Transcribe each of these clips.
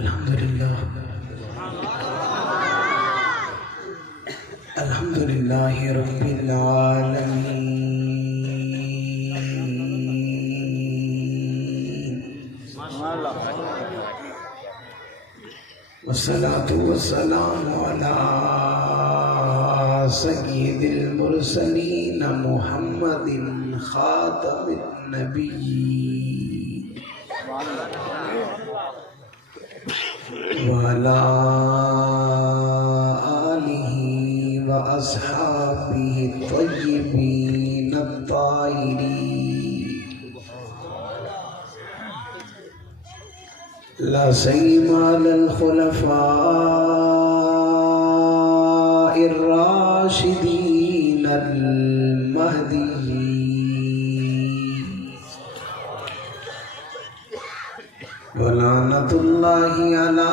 الحمدللہ رب العالمین والصلاة والسلام علی سید المرسلین محمد خاتم النبیین وعلى آلہ وأصحابہ الطیبین الطاہرین لا سیما للخلفاء الراشدین المہدیین ولعنۃ اللہ علی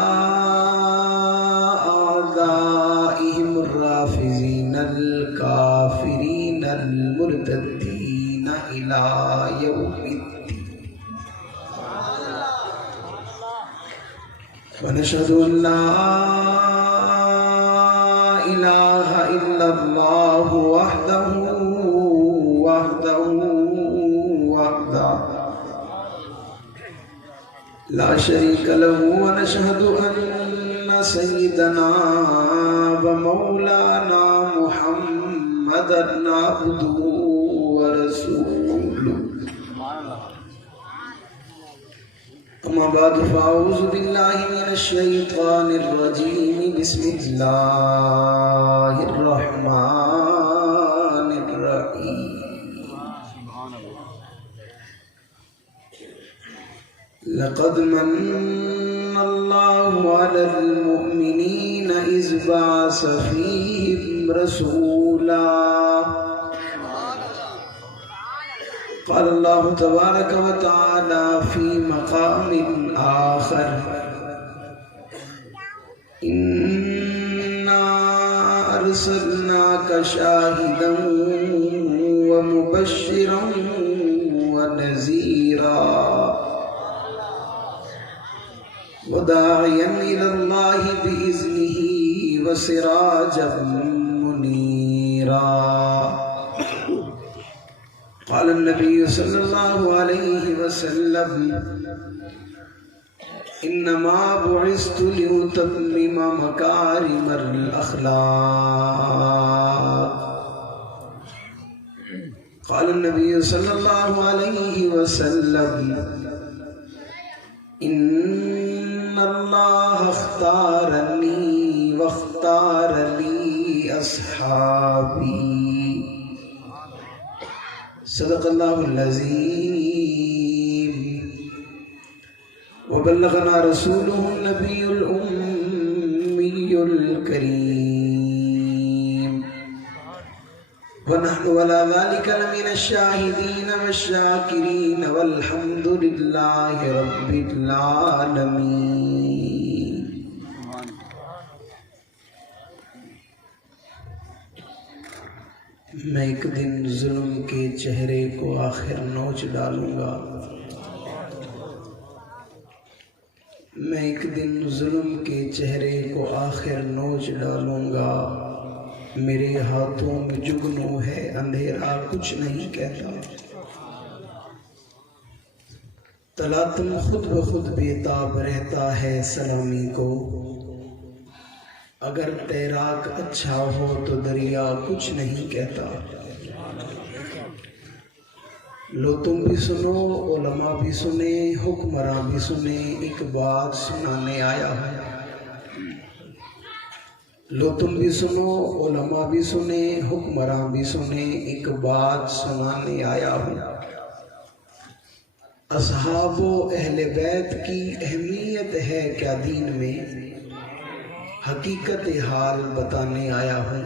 اعدائہم الرافضین الکافرین المرتدین الی یوم الدین ونشہد ان لا الہ الا اللہ وحدہ لا شریک له ونشهد ان سیدنا ومولانا محمدا عبده ورسوله اما بعد فاعوذ باللہ من الشیطان الرجیم بسم اللہ الرحمن الرحیم لقد من اللہ علی المؤمنین اذ بعث فیہم رسولا قال اللہ تبارک و تعالی فی مقام آخر انا ارسلناک شاہدا ومبشرا ونذیرا وداعيا إلى الله بإذنه وسراجا منيرا قال النبي صلى الله عليه وسلم إنما بعثت لأتمم مكارم الأخلاق قال النبي صلى الله عليه وسلم إن اللہ اختارنی واختار لی اصحابی صدق اللہ العظیم وبلغنا رسوله النبی الأمی الکریم ونحن ولا ذلك لمن الشاهدين والشاكرين والحمد لله رب العالمين میں ایک دن ظلم کے چہرے کو آخر نوچ ڈالوں گا میں ایک دن ظلم کے چہرے کو آخر نوچ ڈالوں گا میرے ہاتھوں میں جگنو ہے اندھیرا کچھ نہیں کہتا تلاتم خود بخود بیتاب رہتا ہے سلامی کو اگر تیراک اچھا ہو تو دریا کچھ نہیں کہتا لو تم بھی سنو علماء بھی سنے حکمراں بھی سنے ایک بات سنانے آیا ہے لو تم بھی سنو علماء بھی سنے حکمراں بھی سنے ایک بات سنانے آیا ہوں اصحاب و اہل بیت کی اہمیت ہے کیا دین میں حقیقت حال بتانے آیا ہوں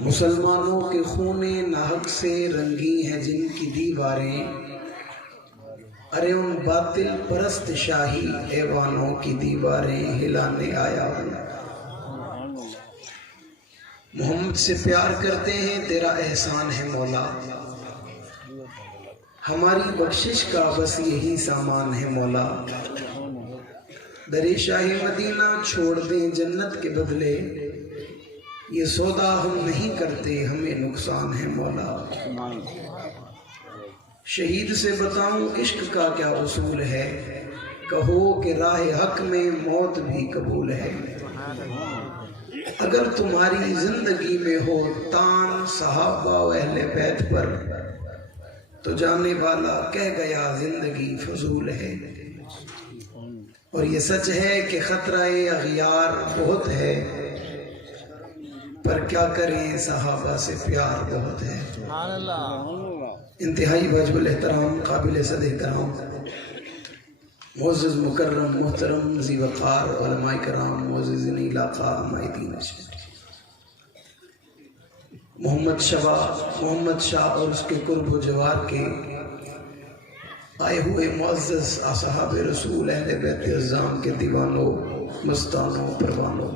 مسلمانوں کے خون ناحق سے رنگی ہیں جن کی دیواریں ارے ان باطل پرست شاہی ایوانوں کی دیواریں ہلانے آیا ہوں محمد سے پیار کرتے ہیں تیرا احسان ہے مولا ہماری بخشش کا بس یہی سامان ہے مولا در شاہ مدینہ چھوڑ دیں جنت کے بدلے، یہ سودا ہم نہیں کرتے ہمیں نقصان ہے مولا۔ شہید سے بتاؤں عشق کا کیا اصول ہے، کہو کہ راہ حق میں موت بھی قبول ہے۔ اگر تمہاری زندگی میں ہو تان صحابہ و اہل بیت پر، تو جانے والا کہہ گیا زندگی فضول ہے۔ اور یہ سچ ہے کہ خطرہ اغیار بہت ہے، پر کیا کریں صحابہ سے پیار بہت ہے۔ انتہائی واجب الاحترام، قابل صد احترام، معزز مکرم محترم ذی وقار علماء کرام، معززین علاقہ مائدین محمد شاہ اور اس کے قرب و جوار کے آئے ہوئے معزز اصحاب رسول اہل بیت اعظام کے دیوانوں، مستانوں، پروانوں،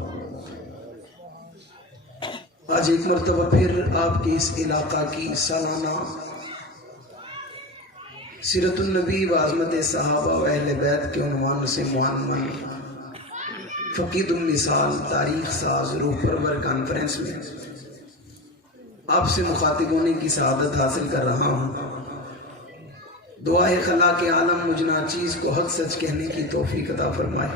آج ایک مرتبہ پھر آپ کے اس علاقہ کی سالانہ سیرت النبی و عظمت صحابہ و اہل بیت کے عنوان سے معمر فقید المثال تاریخ ساز روح پرور کانفرنس میں آپ سے مخاطب ہونے کی سعادت حاصل کر رہا ہوں۔ دعا ہے خلا کے عالم مجھ ناچیز کو حق سچ کہنے کی توفیق عطا فرمائے،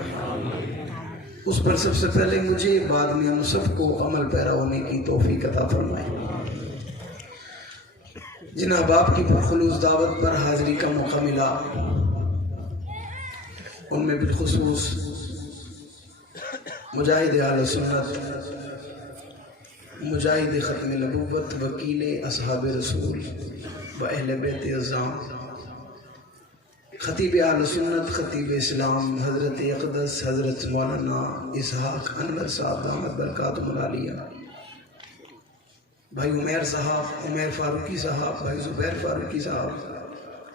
اس پر سب سے پہلے مجھے بعد میں ہم سب کو عمل پیرا ہونے کی توفیق عطا فرمائے۔ جناب آپ کی پرخلوص دعوت پر حاضری کا موقع ملا، ان میں بالخصوص مجاہد اہل سنت، مجاہد ختم نبوت، وکیل اصحاب رسول و اہل بیت اعظام، خطیب اہل سنت، خطیب اسلام حضرت اقدس حضرت مولانا اسحاق انور صاحب دامت برکاتہم العالیہ، بھائی عمیر صاحب، عمیر فاروقی صاحب، بھائی زبیر فاروقی صاحب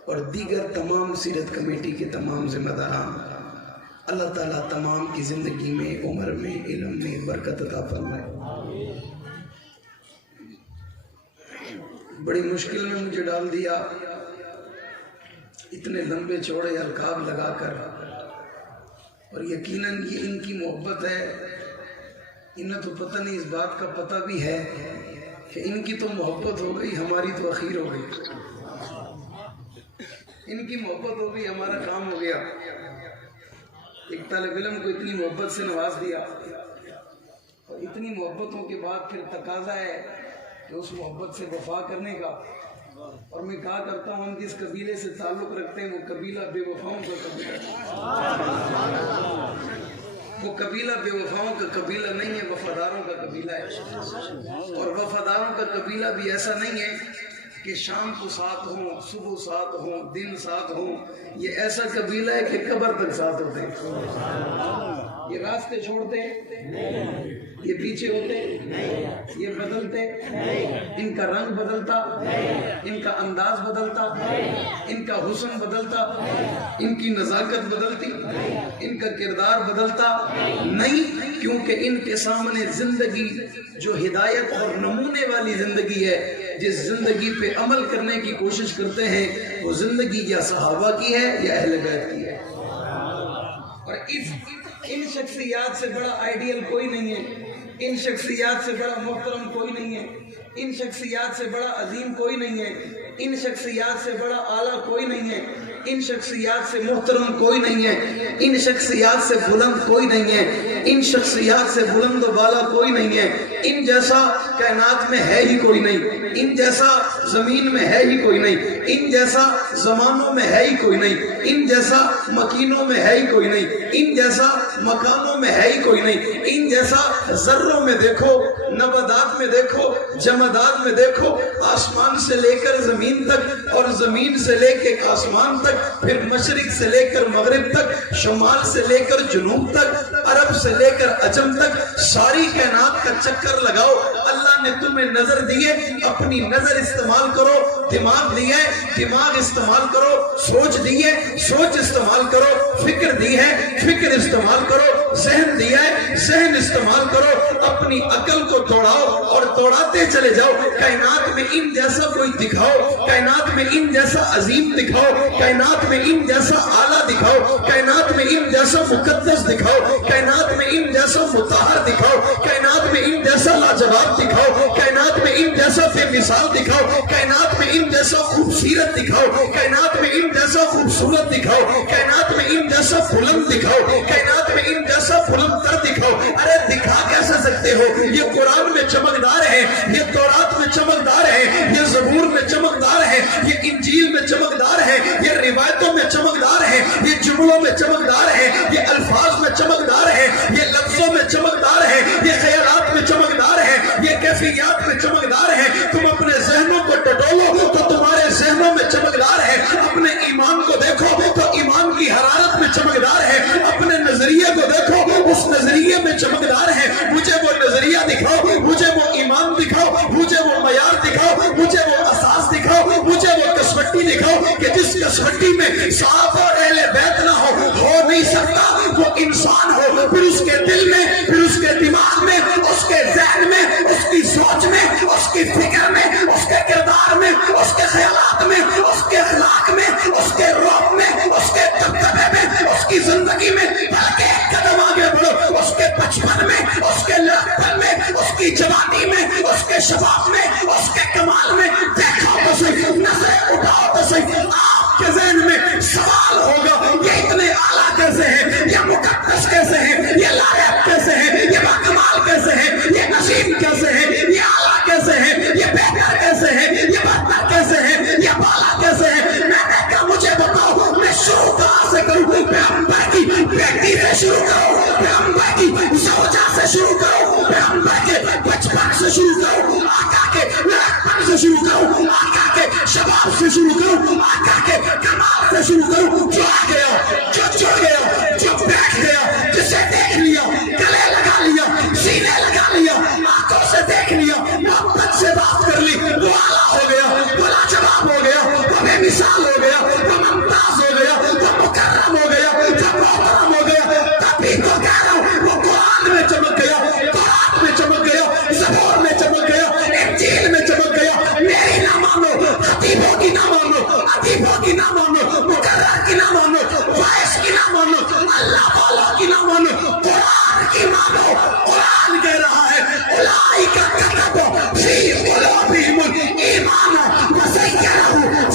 اور دیگر تمام سیرت کمیٹی کے تمام ذمہ داران، اللہ تعالیٰ تمام کی زندگی میں، عمر میں، علم میں برکت عطا فرمائے۔ بڑی مشکل میں مجھے ڈال دیا، اتنے لمبے چوڑے القاب لگا کر، اور یقیناً یہ ان کی محبت ہے، انہیں تو پتہ نہیں، اس بات کا پتہ بھی ہے کہ ان کی تو محبت ہو گئی، ہماری تو اخیر ہو گئی۔ ان کی محبت ہو گئی، ہمارا کام ہو گیا۔ ایک طالب علم کو اتنی محبت سے نواز دیا، اور اتنی محبتوں کے بعد پھر تقاضا ہے کہ اس محبت سے وفا کرنے کا۔ اور میں کہا کرتا ہوں، ہم جس قبیلے سے تعلق رکھتے ہیں وہ قبیلہ بے وفاؤں کا قبیلہ ہے، وہ قبیلہ بے وفاؤں کا قبیلہ نہیں ہے، وفاداروں کا قبیلہ ہے۔ اور وفاداروں کا قبیلہ بھی ایسا نہیں ہے کہ شام کو ساتھ ہوں، صبح ساتھ ہوں، دن ساتھ ہوں، یہ ایسا قبیلہ ہے کہ قبر تک ساتھ ہوتے ہیں۔ یہ راستے چھوڑتے، یہ پیچھے ہوتے، یہ بدلتے، ان کا رنگ بدلتا، ان کا انداز بدلتا، ان کا حسن بدلتا، ان کی نزاکت بدلتی، ان کا کردار بدلتا نہیں، کیونکہ ان کے سامنے زندگی جو ہدایت اور نمونے والی زندگی ہے، جس زندگی پہ عمل کرنے کی کوشش کرتے ہیں، وہ زندگی یا صحابہ کی ہے یا اہل بیت کی ہے۔ اور ان شخصیات سے بڑا آئیڈیل کوئی نہیں ہے، ان شخصیات سے بڑا محترم کوئی نہیں ہے، ان شخصیات سے بڑا عظیم کوئی نہیں ہے، ان شخصیات سے بڑا اعلیٰ کوئی نہیں ہے، ان شخصیات سے محترم کوئی نہیں ہے، ان شخصیات سے بلند کوئی نہیں ہے، ان شخصیات سے بلند و بالا کوئی نہیں ہے، ان جیسا کائنات میں ہے ہی کوئی نہیں، ان جیسا زمین میں ہے ہی کوئی نہیں، ان جیسا زمانوں میں ہے ہی کوئی نہیں، ان جیسا مکینوں میں ہے ہی کوئی نہیں، ان جیسا مکانوں میں ہے ہی کوئی نہیں، ان جیسا ذروں میں دیکھو، نباتات میں دیکھو، جمادات میں دیکھو، آسمان سے لے کر زمین تک اور زمین سے لے کے آسمان تک، پھر مشرق سے لے کر مغرب تک، شمال سے لے کر جنوب تک، عرب سے لے کر عجم تک، ساری کائنات کا چکر لگاؤ۔ اللہ نے تمہیں نظر دیے، اپنی نظر استعمال کرو، دماغ دیے، دماغ استعمال کرو، سوچ دی ہے سوچ استعمال کرو، فکر دی ہے فکر استعمال کرو، ذہن دیا ہے ذہن استعمال کرو، اپنی عقل کو دوڑاؤ اور دوڑاتے چلے جاؤ۔ کائنات میں ان جیسا کوئی دکھاؤ، کائنات میں ان جیسا عظیم دکھاؤ، کائنات میں ان جیسا اعلیٰ دکھاؤ، کائنات میں ان جیسا مقدس دکھاؤ، کائنات میں ان جیسا مطہر دکھاؤ، کائنات میں ان جیسا لاجواب دکھاؤ، کائنات میں ان جیسا بے مثال دکھاؤ، کائنات میں ان جیسا خوبصورت دکھاؤ، کائنات میں ان جیسا خوبصورت دکھاؤ، کائنات میں ان جیسا بلند دکھاؤ، کائنات میں ان جیسا بلند تر دکھاؤ۔ ارے دکھا کیسے سکتے ہو؟ یہ قرآن میں چمکدار ہے، یہ تورات میں چمکدار ہے، یہ زبور میں چمکدار ہے، یہ انجیل میں چمکدار ہے، یہ روایتوں میں چمکدار ہے، یہ جملوں میں چمکدار ہے، یہ الفاظ میں چمکدار ہے، یہ لفظوں میں چمکدار ہے، یہ خیالات میں چمکدار ہے، یہ کیفیات میں چمکدار ہے۔ تم اپنے ذہنوں کو ٹٹولو تو تمہارے ذہنوں میں چمکدار ہے، اپنے ایمان کو دیکھو تو ایمان کی حرارت میں چمکدار ہے، اپنے نظریے کو دیکھو اس نظریے میں چمکدار ہے۔ مجھے وہ نظریہ دکھاؤ، مجھے وہ ایمان دکھاؤ، مجھے وہ معیار دکھاؤ، مجھے وہ اساس دکھاؤ، مجھے وہ کسوٹی دکھاؤ کہ جس کسوٹی میں صحابہ اور اہل بیت نہ ہو نہیں سکتا وہ انسان ہو، پھر اس کے دل میں، پھر اس کے دماغ میں، اس کے ذہن میں، اس کی سوچ میں، اس کی فکر میں، اس کے کردار میں، اس کے خیالات میں، اس کے اخلاق میں، اس کے روح میں، اس کے دبدبے میں، اس کی زندگی میں، بلکہ ایک قدم آگے بڑھو، اس کے بچپن میں، اس کے لڑکپن میں، اس کی جوانی میں، اس کے شباب میں، اس کے کمال میں دیکھو تو صحیح، نظریں اٹھاؤ تو صحیح، آپ کے ذہن میں سوال ہوگا یہ اتنے اعلیٰ کیسے ہیں، یہ مقدس کیسے ہیں، یہ لائق کیسے ہیں، یہ باکمال کیسے ہیں، یہ نصیب کیسے ہیں، یہ اعلیٰ کیسے ہیں، یہ بہتر کیسے ہیں، یہ برتر کیسے ہیں، یہ بالا کیسے ہیں۔ میں نے کہا مجھے بتاؤ میں شروع کہاں سے کروں؟ پیغمبر کی بیٹی سے شروع کروں، پیغمبر کی زوجہ سے شروع کروں، پیغمبر کے بچپن سے شروع کروں، آقا کے لڑکپن سے شروع کروں، آقا کے شباب سے شروع کروں، آقا کے کمال سے شروع کروں۔ جو آ گیا، جو جڑ گیا، جو بیٹھ گیا، جسے دیکھ لیا، گلے لگا لیا، سینے لگا لیا، آنکھوں سے دیکھ لیا، محبت سے بات کر لی، وہ اعلیٰ ہو گیا، وہ لاجواب ہو گیا، وہ بے مثال ہو گیا، وہ ممتاز ہو گیا، وہ مکرم ہو گیا، وہ محترم ہو گیا۔ تبھی تو کہہ رہا ہوں وہ قرآن میں چمک گیا، تورات میں چمک گیا، زبور میں چمک گیا، انجیل میں چمک گیا۔ میری نہ مانو، خطیبوں کی نہ مانو، ادیبوں کی نہ مانو، مقرر کی نہ مانو، وائس کی نہ مانو، اللہ والوں کی نہ مانو، قرآن کی مانو۔ قرآن کہہ رہا ہے اولئک کتب فی قلوبہم الایمان وزینہ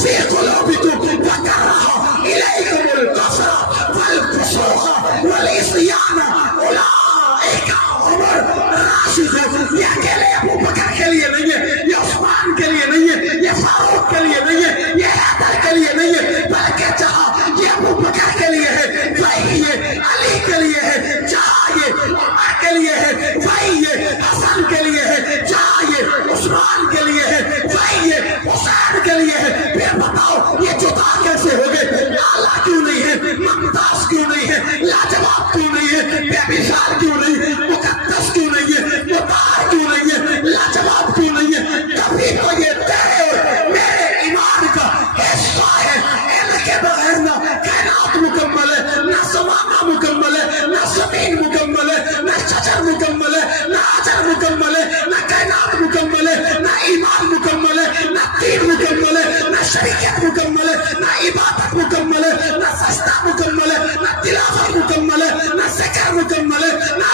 فی قلوبکم وکرہ الیکم الکفر والفسوق والعصیان اولئک هم الراشدون۔ یہ اکیلے ابو بکر کے لیے نہیں ہے، یہ عثمان کے لیے نہیں ہے، یہ فاروق کے لیے نہیں ہے، یہ حیدر کے لیے نہیں ہے، بلکہ جہاں یہ ابو بکر کے لیے ہے وہی یہ علی کے لیے ہے، جہاں یہ عمر کے لیے ہے وہی یہ حسن کے لیے ہے، جہاں یہ عثمان کے لیے ہے وہی یہ حسین کے لیے ہے۔ پھر بتاؤ یہ جدا کیسے ہو گئے؟ اعلیٰ کیوں نہیں ہے، ممتاز کیوں نہیں ہے، لاجواب کیوں نہیں ہے، بے مثال کیوں نہیں ہے، مقدس کیوں نہیں ہے، مطہر کیوں نہیں ہے، لاجواب کیوں نہیں ہے؟ کبھی تو یہ تیرے اور میرے ایمان کا حصہ ہے۔ ان کے بغیر نہ کائنات مکمل ہے، نہ زمانہ مکمل ہے، نہ زمین مکمل ہے، نہ شجر مکمل ہے، نہ حجر مکمل ہے، نہ کائنات مکمل ہے، نہ ایمان مکمل ہے، نہ دین مکمل ہے، نہ شریعت مکمل ہے، نہ عبادت مکمل ہے، نہ سجدہ مکمل ہے، نہ تلاوت مکمل ہے، نہ ذکر مکمل ہے، نہ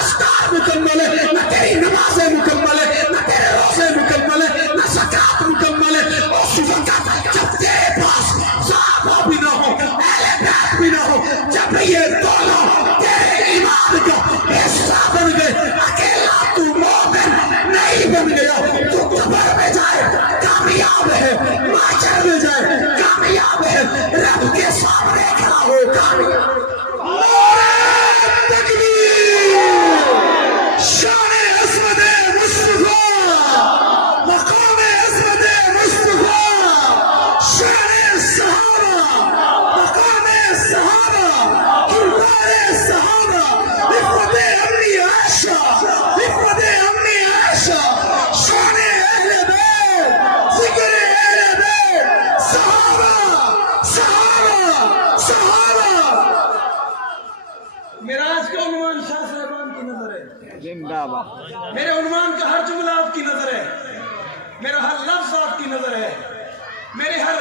معراج کا عنوان شاہ صاحبان کی نظر ہے، زندہ باد. میرے عنوان کا ہر جملہ آپ کی نظر ہے، میرا ہر لفظ آپ کی نظر ہے، میرے ہر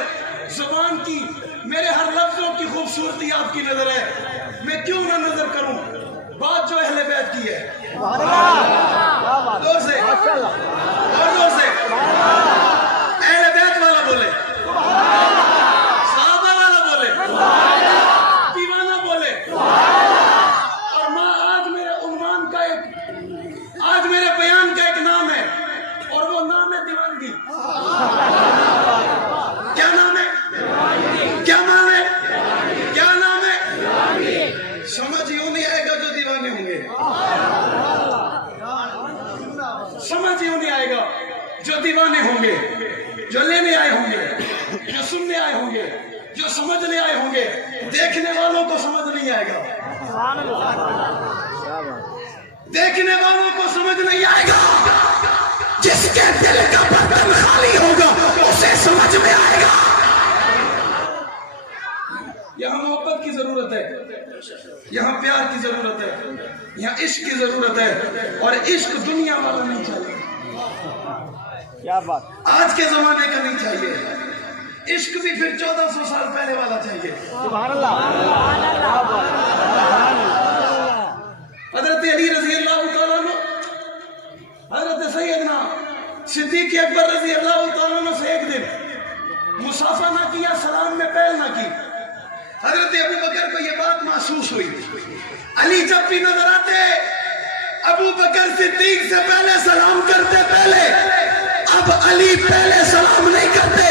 زبان کی، میرے ہر لفظوں کی خوبصورتی آپ کی نظر ہے. میں کیوں نہ نظر کروں بات جو اہل بیت کی ہے. زور سے اور زور سے اہل بیت والا بولے، صحابہ والا بولے، دیوانہ بولے. اور ماں آج میرے عنوان کا آج میرے بیان کا ایک نام ہے اور وہ نام ہے دیوانگی. کیا نام ہے؟ کیا نام ہے؟ کیا نام ہے؟ سمجھ یوں نہیں آئے گا جو دیوانے ہوں گے، سمجھ یوں نہیں آئے گا جو دیوانے ہوں گے، جو لینے آئے ہوں گے، جو سننے آئے ہوں گے، جو سمجھنے آئے ہوں گے. دیکھنے والوں کو سمجھ نہیں آئے گا، دیکھنے والوں کو سمجھ نہیں آئے گا. جس کے دل کا برتن خالی ہوگا اسے سمجھ میں آئے گا. یہاں محبت کی ضرورت ہے، یہاں پیار کی ضرورت ہے، یہاں عشق کی ضرورت ہے. اور عشق دنیا والا نہیں چاہیے، کیا بات. آج کے زمانے کا نہیں چاہیے. عشق بھی پھر 1400 سال پہلے والا چاہیے. سبحان اللہ. کیا بات. حضرت علی رضی اللہ تعالیٰ عنہ، حضرت سیدنا صدیق اکبر رضی اللہ تعالیٰ عنہ سے ایک دن مسافہ نہ کیا، سلام میں پہل نہ کی. حضرت ابو بکر کو یہ بات محسوس ہوئی. علی جب بھی نظر آتے ابو بکر صدیق سے پہلے سلام کرتے. پہلے اب علی پہلے سلام نہیں کرتے،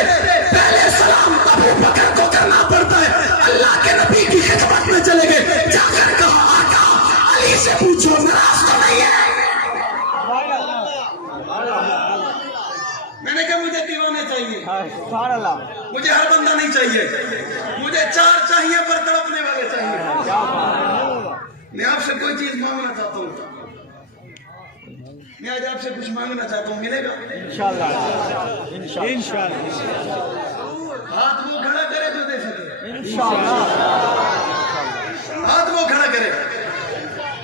پہلے سلام ابو بکر کو کرنا پڑتا ہے. اللہ کے نبی کی خدمت میں چلے گئے، جا کر کہا آقا علی سے پوچھو ناراض تو نہیں ہے. میں نے کہا مجھے دیوانے چاہیے، سبحان اللہ. مجھے ہر بندہ نہیں چاہیے، مجھے چار چاہیے پر تڑپنے والے چاہیے. میں آپ سے کوئی چیز مانگنا چاہتا ہوں، میں آج آپ سے کچھ مانگنا چاہتا ہوں، ملے گا انشاءاللہ. انشاءاللہ. ہاتھ وہ کھڑا کرے جو دے سکے، انشاءاللہ. ہاتھ وہ کھڑا کرے.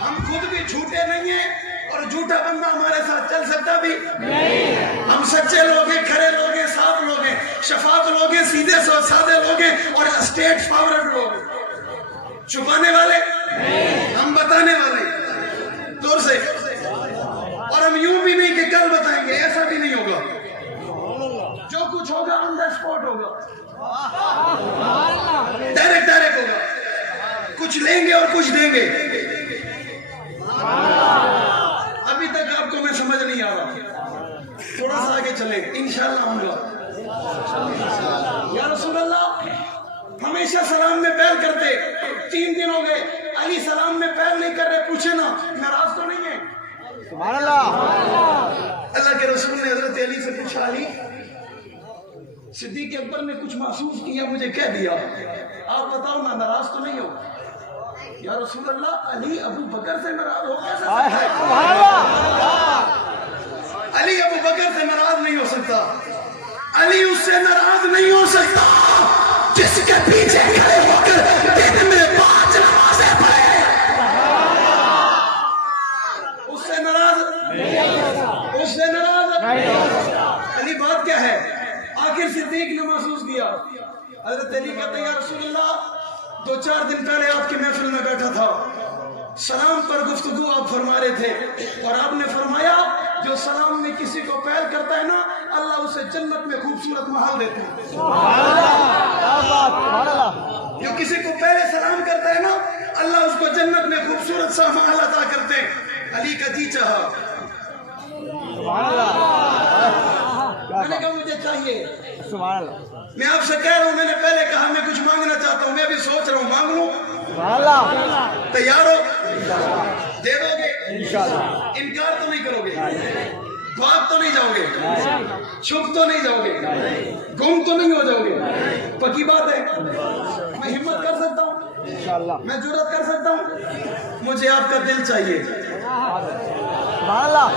ہم خود بھی جھوٹے نہیں ہیں اور جھوٹا بندہ ہمارے ساتھ چل سکتا بھی نہیں. ہم سچے لوگ ہیں، کھڑے لوگ ہیں، صاف لوگ ہیں، شفاف لوگ ہیں، سیدھے سادے لوگ ہیں اور اسٹیٹ فارورڈ لوگ ہیں. چھپانے والے، ہم بتانے والے دور سے. اور ہم یوں بھی نہیں کہ کل بتائیں گے، ایسا بھی نہیں ہوگا. جو کچھ ہوگا آن دا اسپاٹ ہوگا، ڈائریکٹ ہوگا. کچھ لیں گے اور کچھ دیں گے. ابھی تک آپ کو میں سمجھ نہیں آ رہا، تھوڑا سا آگے چلیں، انشاءاللہ ہوں گا. یا رسول اللہ ہمیشہ سلام میں پہل کرتے، 3 دن ہو گئے علی سلام میں پہل نہیں کر رہے. پوچھے نا ناراض تو نہیں ہے؟ سبحان اللہ. اللہ کے رسول نے حضرت علی سے پوچھا علی صدیق اکبر نے کچھ محسوس کیا، مجھے کہہ دیا، آپ بتاؤ نا ناراض تو نہیں ہو؟ یا رسول اللہ علی ابو بکر سے ناراض ہو کیسے سکتا ہے؟ سبحان اللہ. علی ابو بکر سے ناراض نہیں ہو سکتا، علی اس سے ناراض نہیں ہو سکتا جس کے پیچھے کھڑے ہو کر دن میں 5 نمازیں پڑھے. اس سے ناراض، اس سے ناراض. علی بات کیا ہے؟ آخر صدیق نے محسوس کیا. حضرت علی کہتے ہیں یا رسول اللہ 2-4 دن پہلے آپ کی محفل میں بیٹھا تھا، سلام پر گفتگو آپ فرما رہے تھے اور آپ نے فرمایا جو سلام میں کسی کو پہل کرتا ہے نا اللہ اسے جنت میں خوبصورت محل دیتا ہے. جو کسی کو پہلے سلام کرتا ہے نا اللہ اس کو جنت میں خوبصورت سا محل عطا کرتے ہیں. علی کا جی چاہا، میں نے کہا مجھے چاہیے. سبحان اللہ. میں آپ سے کہہ رہا ہوں، میں نے پہلے کہا میں کچھ مانگنا چاہتا ہوں، میں بھی سوچ رہا ہوں مانگ لوں. سبحان اللہ. تیار ہو؟ دے دو گے؟ انشاءاللہ. انکار تو نہیں کرو گے، بھاگ تو نہیں جاؤ گے، چھپ تو نہیں جاؤ گے، گم تو نہیں ہو جاؤ گے؟ پکی بات ہے. میں ہمت کر سکتا ہوں، انشاءاللہ. میں جرات کر سکتا ہوں. مجھے آپ کا دل چاہیے. سبحان اللہ.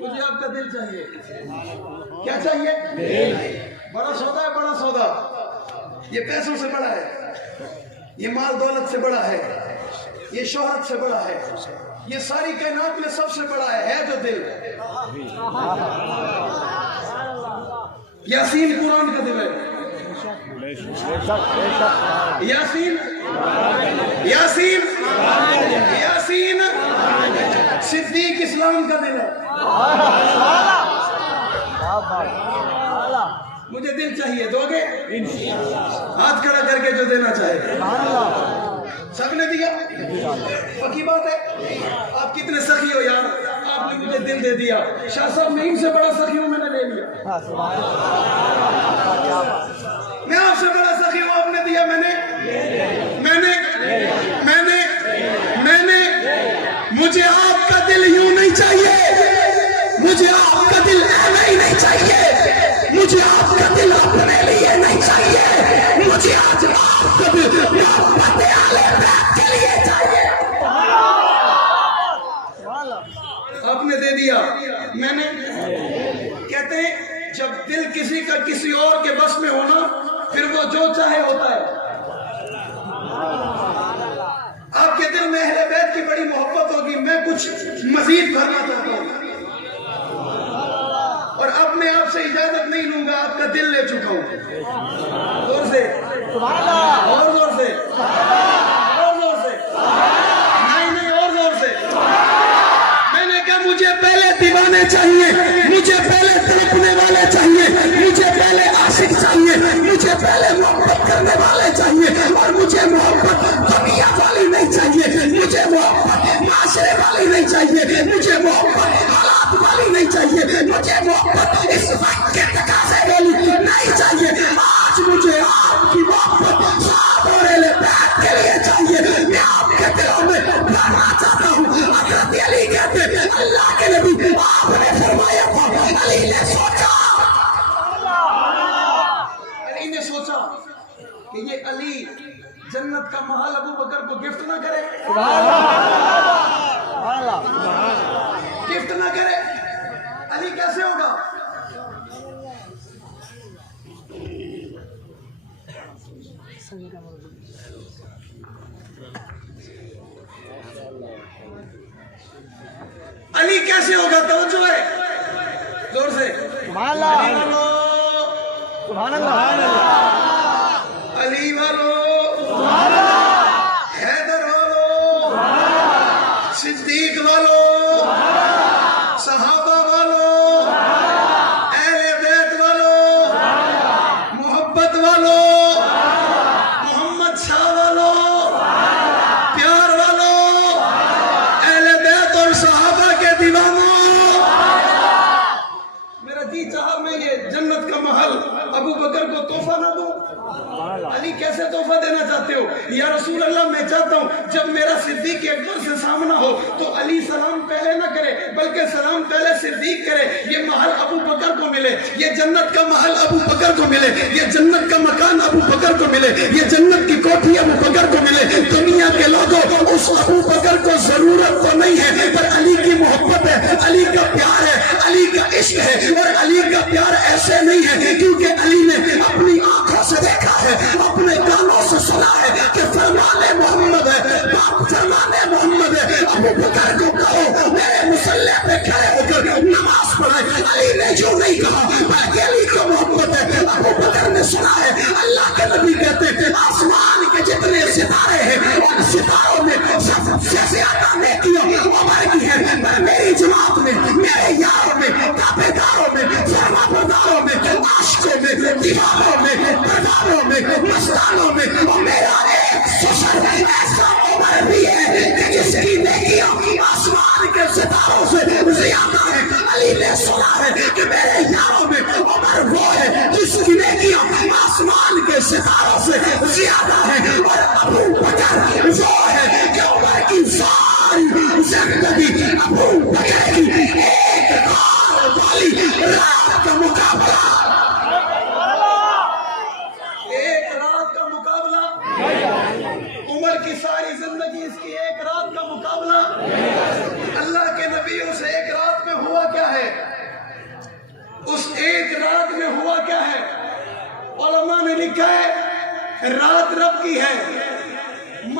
مجھے آپ کا دل چاہیے. کیا چاہیے؟ بڑا سودا ہے، بڑا سودا. یہ پیسوں سے بڑا ہے. یہ مال دولت سے بڑا ہے، یہ شہرت سے بڑا ہے، یہ ساری کائنات میں سب سے بڑا ہے جو دل۔ یاسین قرآن کا دل ہے، یاسین یاسین یاسین صدیق اسلام کا دل ہے۔ مجھے دل چاہیے، دو گے؟ ہاتھ کھڑا کر کے جو دینا چاہے۔ سب نے دیا؟ پکی بات ہے؟ آپ کتنے سخی ہو یار، آپ نے مجھے دل دے دیا۔ شاہ صاحب میں ان سے بڑا سخی ہوں، میں نے لے لیا۔ میں آپ سے بڑا سخی ہوں، آپ نے دیا، مجھے آپ کا دل یوں نہیں چاہیے، مجھے آپ کا دل ایویں ہی نہیں چاہیے، مجھے آپ کا دل اپنے لیے نہیں چاہیے، مجھے آج آپ کا دل محبت اہل بیت کے لیے چاہیے۔ آپ نے دے دیا، میں نے۔ کہتے ہیں جب دل کسی کا کسی اور کے بس میں ہونا، پھر وہ جو چاہے ہوتا ہے۔ آپ کے دل میں اہل بیت کی بڑی محبت ہوگی، میں کچھ مزید کرنا چاہتا ہوں، اور اب میں آپ سے اجازت نہیں لوں گا، آپ کا دل لے چکا ہوں۔ زور سے، اور زور سے، اور زور سے، نہیں اور زور سے۔ میں نے کہا مجھے پہلے دیوانے چاہیے، مجھے پہلے تڑپنے والے چاہیے، مجھے پہلے عاشق چاہیے، مجھے پہلے محبت کرنے والے چاہیے، اور مجھے محبت دنیا والی نہیں چاہیے، مجھے محبت معاشرے والی نہیں چاہیے، مجھے محبت حالات والی نہیں چاہیے، مجھے محبت اس وقت کے تقاضے والی نہیں چاہیے۔ آج مجھے آپ کی محبت صاحب اور اہل بیت کے لیے چاہیے۔ میں آپ کے دلوں میں بھرنا چاہتا ہوں۔ حضرت علی کہتے ہیں اللہ کے نبی آپ نے فرمایا تھا، علی نے سوچا کہ یہ علی جنت کا محل ابو بکر کو گفٹ نہ کرے، گفٹ نہ کرے۔ علی کیسے ہوگا؟ علی کیسے ہوگا؟ توجہ ہے، زور سے سبحان اللہ، علی والو، حیدر والو، صدیق والو، صحابہ والو، اہل بیت والو، محبت والو، محمد شاہ والو، پیار والو، اہل بیت اور صحابہ کے دیوانوں، میرا جی چاہا میں یہ جنت کا محل ابو بکر کو تحفہ نہ دوں۔ علی کیسے تحفہ دینا چاہتے ہو؟ یا رسول اللہ میں چاہتا ہوں جب میرا صدیق اکبر سے سامنا ہو تو علی سلام پہلے نہ کرے بلکہ سلام پہلے صدیق کرے، یہ محل ابو بکر کو ملے، یہ جنت کا محل ابو بکر کو ملے، یہ جنت کا مکان ابو بکر کو ملے، یہ جنت کی کوٹھی ابو بکر کو ملے۔ دنیا کے لوگوں اس ابو بکر کو ضرورت تو نہیں ہے، پر علی کی محبت ہے، علی کا پیار ہے، علی کا عشق ہے، اور علی کا پیار ایسے نہیں ہے کیونکہ علی نے اپنی آنکھوں سے دیکھا ہے، اپنے کانوں سے سنا ہے کہ فرمان محمد ہے، باپ فرمان محمد ہے۔ ابو بکر کو کہو میرے مصلی پہ کھڑے ہو کر نماز پڑھائے، علی نے جو نہیں کہا بلکہ علی کو محبت ہے۔ ابو بکر نے سنا ہے، اللہ کے نبی کہتے ہیں آسمان کے جتنے ستارے ہیں ان ستاروں میں سب سے زیادہ نیکیوں عمر کی ہے، پر میری جماعت میں، میرے یاروں میں، تابع داروں میں، فرما برداروں میں، عاشقوں میں، دیوانوں میں، پرداروں میں، مستانوں میں، اور میرا ایک سوشل ایسا عمر بھی ہے کہ جس کی نیکیاں آسمان کے ستاروں سے زیادہ ہے۔ علی نے سنا ہے کہ میرے یاروں میں عمر وہ ہے جس کی نیکیاں آسمان کے ستاروں سے زیادہ ہے، اور ابو بکر وہ ہے کہ عمر کی ساری زندگی ابو بکر کی ایک غار والی رات کا مقابلہ، ایک رات کا مقابلہ، عمر کی ساری زندگی اس کی ایک رات کا مقابلہ۔ اللہ کے نبیوں سے ایک رات میں ہوا کیا ہے؟ اس ایک رات میں ہوا کیا ہے؟ علماء نے لکھا ہے رات رب کی ہے،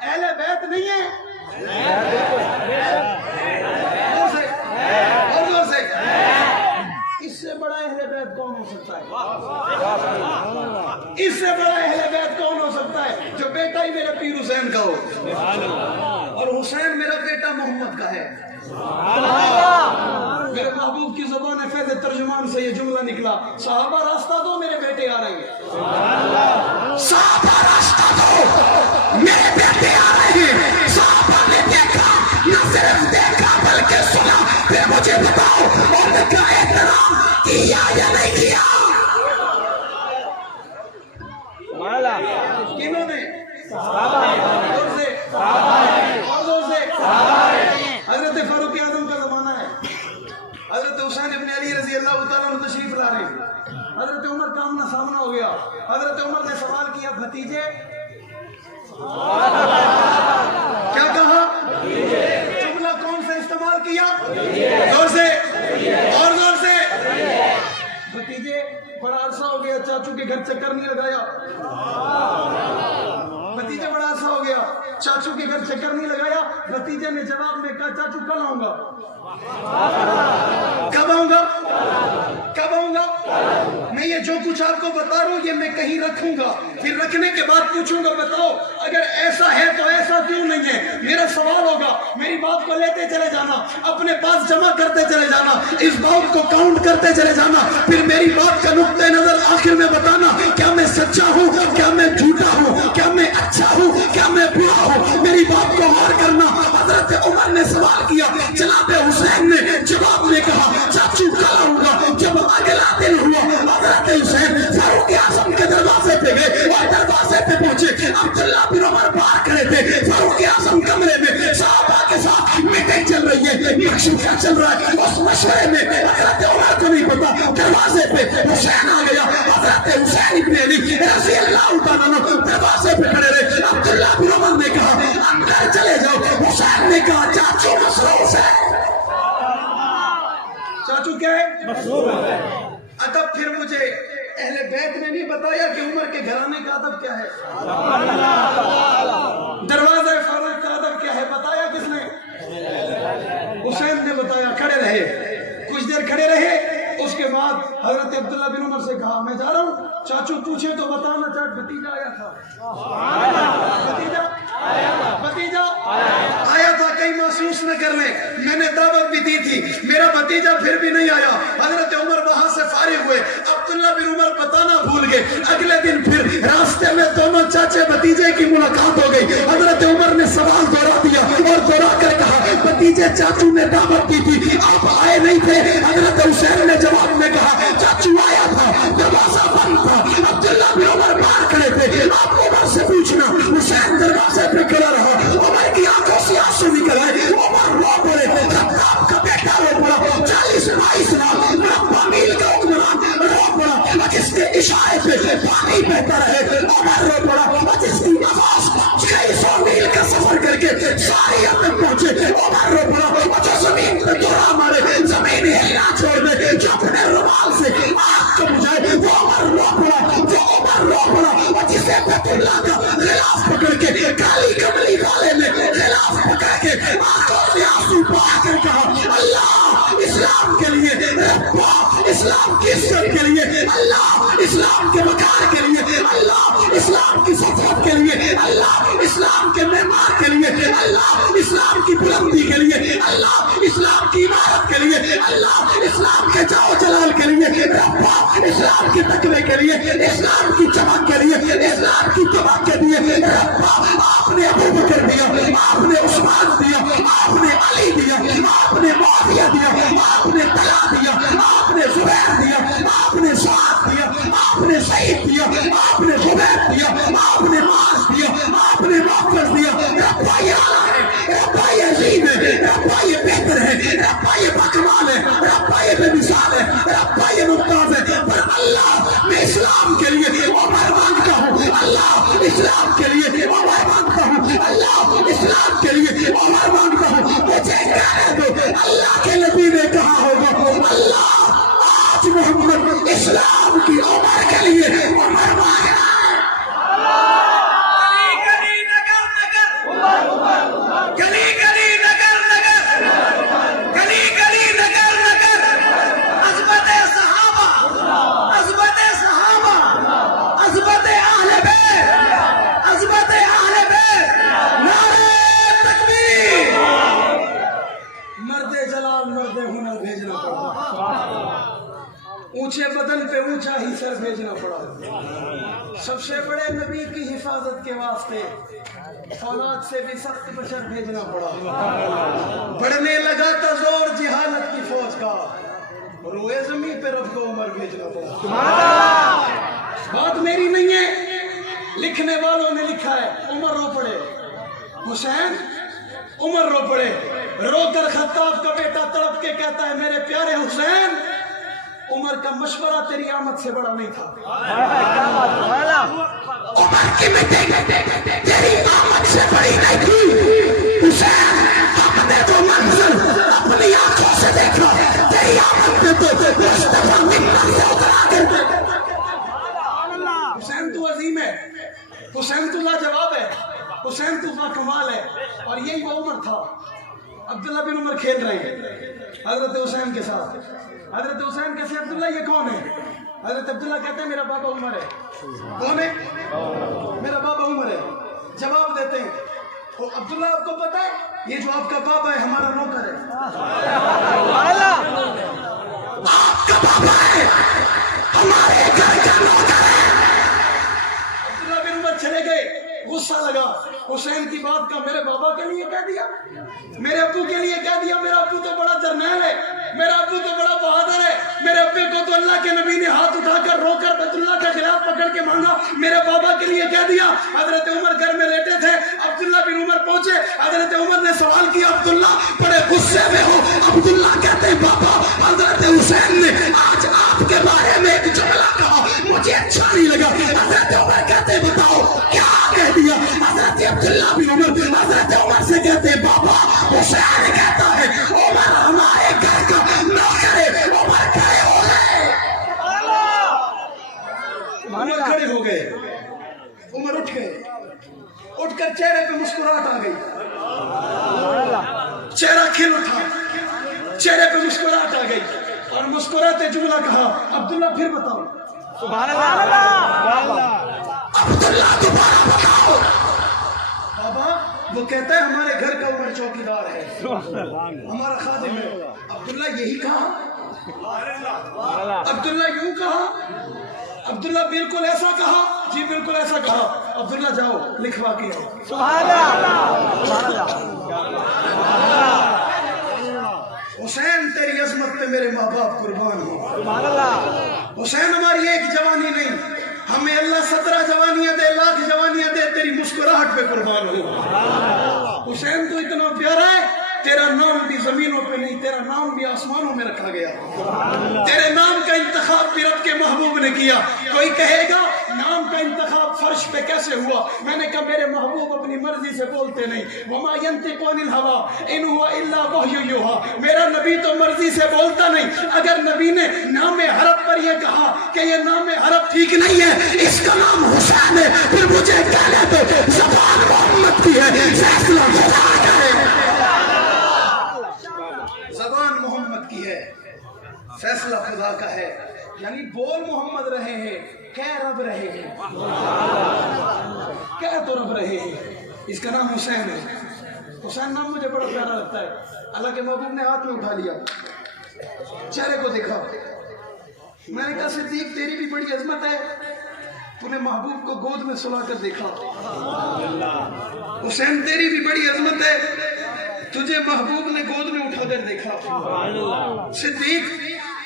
اہل بیت نہیں ہے؟ زور سے اس سے بڑا اہل بیت کون ہو سکتا ہے؟ اس سے بڑا اہل بیت کون ہو سکتا ہے جو بیٹا ہی میرے پیر حسین کا ہو اور حسین میرا بیٹا محمد کا ہے؟ میرے محبوب کی زبان فیض ترجمان سے یہ جملہ نکلا، صحابہ راستہ دو میرے بیٹے آ رہے ہیں، صحابہ راستہ دو میرے بیٹے آ رہے ہیں۔ صحابہ نے دیکھا، نہ صرف دیکھا بلکہ سنا، پھر مجھے بتاؤ ان کا احترام کیا یا نہیں کیا؟ کنہوں نے؟ حضرت فاروق اعظم کا زمانہ ہے، حضرت حسین ابن علی رضی اللہ تعالیٰ عنہ تشریف لا رہے ہیں، حضرت عمر کا آمنا سامنا ہو گیا، حضرت عمر نے سوال کیا بھتیجے، کیا کہا؟ جملہ کون سے استعمال کیا؟ زور سے اور زور سے، بھتیجے بڑا عرصہ ہو گیا چاچو کے گھر چکر نہیں لگایا، بھتیجے بڑا عرصہ ہو گیا چاچو کے گھر چکر نہیں لگایا۔ بھتیجے نے جواب میں کہا چاچو کل آؤں گا۔ کب آؤں گا؟ کب آؤں گا؟ میں یہ جو کچھ آپ کو بتا رہا ہوں یہ میں کہیں رکھوں گا، پھر رکھنے کے بعد پوچھوں گا بتاؤ اگر ایسا ہے تو ایسا کیوں نہیں ہے؟ میرا سوال ہوگا، میری بات کو لیتے چلے جانا، اپنے پاس جمع کرتے چلے جانا، اس بات کو کاؤنٹ کرتے چلے جانا، پھر میری بات کا نقطہ نظر آخر میں بتانا، کیا میں سچا ہوں، کیا میں جھوٹا ہوں، کیا میں اچھا ہوں، کیا میں برا ہوں؟ میری بات کو غور کرنا۔ حضرت عمر نے سوال کیا، جناب حسین نے جواب میں کہا چاچو کل آؤں گا۔ جب اگلا دن ہوا حضرت حسین فاروق اعظم کے دروازے پہ گئے اور دروازے پہ پہنچے، عبداللہ بن عمر باہر کھڑے تھے، فاروق اعظم کمرے میں صحابہ کے ساتھ میٹنگ چل رہی ہے، مشورہ چل رہا ہے۔ اس مشورے میں حضرت عمر کو نہیں پتا، دروازے پہ حسین آ گیا، حضرت حسین ابن علی رضی اللہ تعالیٰ عنہ دروازے پہ کھڑے رہے۔ عبداللہ بن عمر نے کہا اندر چلے جاؤ، حسین نے کہا چاچو مصروف ہے۔ چاچو کیا ہے؟ مصروف ہے۔ ادب پھر مجھے اہل بیت نے نہیں بتایا کہ عمر کے گھرانے کا ادب کیا ہے، دروازہ فاروق کا ادب کیا ہے، بتایا کس نے؟ حسین نے بتایا۔ کھڑے رہے، کچھ دیر کھڑے رہے، اس کے بعد حضرت عبداللہ بن عمر سے کہا میں جا رہا ہوں، چاچو پوچھے تو بتانا چاچو بھتیجا آیا تھا، بھتیجا آیا تھا، کہیں محسوس نہ کر لیں، میں نے دعوت بھی دی تھی، میرا بھتیجا پھر بھی نہیں آیا۔ حضرت عمر وہاں سے فارغ ہوئے، عبداللہ بن عمر بتانا بھول گئے۔ اگلے دن پھر راستے میں دونوں چاچے بھتیجے کی ملاقات ہو گئی۔ حضرت عمر نے سوال دوہرا دیا اور دوہرا کر کہا بھتیجے چاچو نے دعوت دی تھی، آپ آئے نہیں تھے؟ حضرت حسین نے جواب میں کہا چاچو آیا تھا، دروازہ بند تھا، عبداللہ بن عمر باہر کھڑے تھے، آپ عمر سے پوچھنا۔ حسین دروازے پہ کھڑا رہا، عمر کی آنکھوں سے آنسو نکل آئے، عمر رو پڑے، خطاب کا بیٹا رو پڑا، 40-22 سال مربع میل کا حکمران رو پڑا، جس کے اشارے پہ پانی بہتا رہے، عمر رو پڑا، جس کی آواز 600 میل کا سفر کر کے ساری تک پہنچے، عمر رو پڑا، جو زمین پہ دورہ مارے، زمین ہلنا چھوڑ دے، جو اپنے رومال سے آگ کو بجھائے، وہ عمر رو پڑا، جو عمر رو پڑا، جسے بیت اللہ کا غلاف پکڑ کے کالی کملی والے نے غلاف پکڑ کے آنکھوں سے آنسو بہا کر کہا اللہ اسلام کے لیے، ربا اسلام کی عزت کے لیے، اللہ اسلام کے وقار کے لیے، اللہ اسلام کی سفارت کے لیے، اللہ اسلام کے معمار کے لیے، اللہ اسلام کی بلندی کے لیے، اللہ اسلام کی عمارت کے لیے، اللہ اسلام کے جاؤ جلال کے لیے، ربا اسلام کی تقوی کے لیے، اسلام کی چمک کے لیے، اسلام کی چمک کے لیے، ربا آپ نے ابو بکر دیا، آپ نے عثمان دیا، آپ نے علی دیا، آپ نے معاویہ دیا، آپ نے طلحہ دیا، آپ نے زبیر دیا، آپ نے سعد دیا، آپ نے سعید دیا، آپ نے زبیر دیا، آپ نے معاذ دیا، آپ نے موقف دیا۔ ربا یہ اعلیٰ ہے، ربا یہ عظیم ہے، ربا یہ بہتر ہے، ربا یہ باکمال ہے، ربا یہ بے مثال ہے، ربا یہ ممتاز ہے۔ پر اللہ میں اسلام کے لیے عمر مانگتا ہوں، اللہ اسلام کے لیے عمر مانگتا ہوں، اللہ اسلام کے لیے عمر مانگتا ہوں۔ مجھے کہنے دو اللہ کے نبی نے کہا ہوگا اللہ آج محمد اسلام کی عمر کے لیے عمر مانگ رہا ہے۔ اونچے بدن پہ اونچا ہی سر بھیجنا پڑا. سب سے بڑے نبی کی حفاظت کے واسطے فولاد سے بھی سخت بشر بھیجنا پڑا. بڑھنے لگا تھا زور جہالت کی فوج کا، روئے زمین پہ رب کو عمر بھیجنا پڑا. بات میری نہیں ہے، لکھنے والوں نے لکھا ہے. عمر رو پڑے، حسین عمر رو پڑے. رو کر خطاب کا بیٹا تڑپ کے کہتا ہے میرے پیارے حسین، عمر کا مشورہ تیری آمد سے بڑا نہیں تھا. عمر کی میٹنگ تیری آمد سے بڑی نہیں تھی حسین. ہم نے وہ منظر اپنی آنکھوں سے دیکھا، تیری آمد پہ تو مصطفیٰ ممبر سے اترا کر. حسین تو عظیم ہے، حسین تو لاجواب ہے، حسین تو باکمال ہے. اور یہی وہ عمر تھا. عبداللہ بن عمر کھیل رہے ہیں حضرت حسین کے ساتھ. حضرت حسین کہتے ہیں عبداللہ یہ کون ہے؟ حضرت عبداللہ کہتے ہیں میرا بابا عمر ہے. کون ہے؟ میرا بابا عمر ہے. جواب دیتے ہیں عبداللہ آپ کو پتا ہے یہ جو آپ کا بابا ہے ہمارا نوکر ہے. آپ کا بابا ہے ہمارے گھر کا نوکر ہے. عبداللہ بن عمر چلے گئے. غصہ لگا حسین کی بات کا. میرے بابا کے لیے کہہ دیا، میرے ابو کے لیے کہہ دیا. میرا ابو تو بڑا جرنیل ہے، میرا ابو تو بڑا بہادر ہے. میرے ابے کو تو اللہ کے نبی نے ہاتھ اٹھا کر رو کر بیت اللہ کا خلاف پکڑ کے مانگا. میرے بابا کے لیے کہہ دیا. حضرت عمر گھر میں لیٹے تھے. عبداللہ بن عمر پہنچے. حضرت عمر نے سوال کیا عبداللہ بڑے غصے میں ہو؟ عبداللہ کہتے ہیں بابا حضرت حسین نے آج آپ کے بارے میں ایک جملہ کہا مجھے اچھا نہیں لگا. حضرت عمر کہتے ہیں بتاؤ کیا کہہ دیا؟ حضرت عبداللہ بن عمر حضرت عمر سے کہتے ہیں بابا حسین کہتا ہے عمر ہمارے گھر کا نوکر ہے. عمر کھڑے ہو گئے. عمر کھڑے ہو گئے. عمر اٹھ گئے. اٹھ کر چہرے پہ مسکراہٹ آ گئی. چہرہ کھل اٹھا، چہرے پہ مسکراہٹ آ گئی اور مسکراتے جملہ کہا عبداللہ پھر بتاؤ. عبداللہ دوبارہ بتاؤ. بابا وہ کہتا ہے ہمارے گھر کا عمر چوکیدار ہے، ہمارا خادم ہے. عبداللہ یہی کہا؟ عبداللہ یوں کہا؟ عبداللہ بالکل ایسا کہا؟ جی بالکل ایسا کہا. عبداللہ جاؤ لکھوا کے حسین تیری عظمت پہ میرے ماں باپ قربان ہوں. حسین ہماری ایک جوانی نہیں، ہمیں اللہ 17 جوانیاں دے، لاکھ جوانیاں دے، تیری مسکراہٹ پہ قربان ہوں. حسین تو اتنا پیارا ہے تیرا نام بھی زمینوں پہ نہیں، تیرا نام بھی آسمانوں میں رکھا گیا. تیرے نام کا انتخاب بھی رب کے محبوب نے کیا. کوئی کہے گا نام کا انتخاب فرش پہ کیسے ہوا؟ میں نے کہا میرے محبوب اپنی مرضی سے بولتے نہیں. وما ينطق عن الهوى ان هو الا وحی یوحی. میرا نبی تو مرضی سے بولتا نہیں. اگر نبی نے نام حرف پر یہ کہا کہ یہ نام حرف ٹھیک نہیں ہے، اس کا نام حسین ہے، پھر مجھے کہنے دو زبان محمد کی ہے، فیصلہ خدا کا ہے. زبان محمد کی ہے، فیصلہ خدا کا ہے. یعنی بول محمد رہے ہیں، کہہ رب رہے ہیں. کہہ تو رب رہے ہیں. اس کا نام حسین ہے. حسین نام مجھے بڑا پیارا لگتا ہے. اللہ کے محبوب نے ہاتھ میں اٹھا لیا، چہرے کو دیکھا. میں نے کہا صدیق تیری بھی بڑی عظمت ہے، تو نے محبوب کو گود میں سلا کر دیکھا. حسین تیری بھی بڑی عظمت ہے، تجھے محبوب نے گود میں اٹھا کر دیکھا. صدیق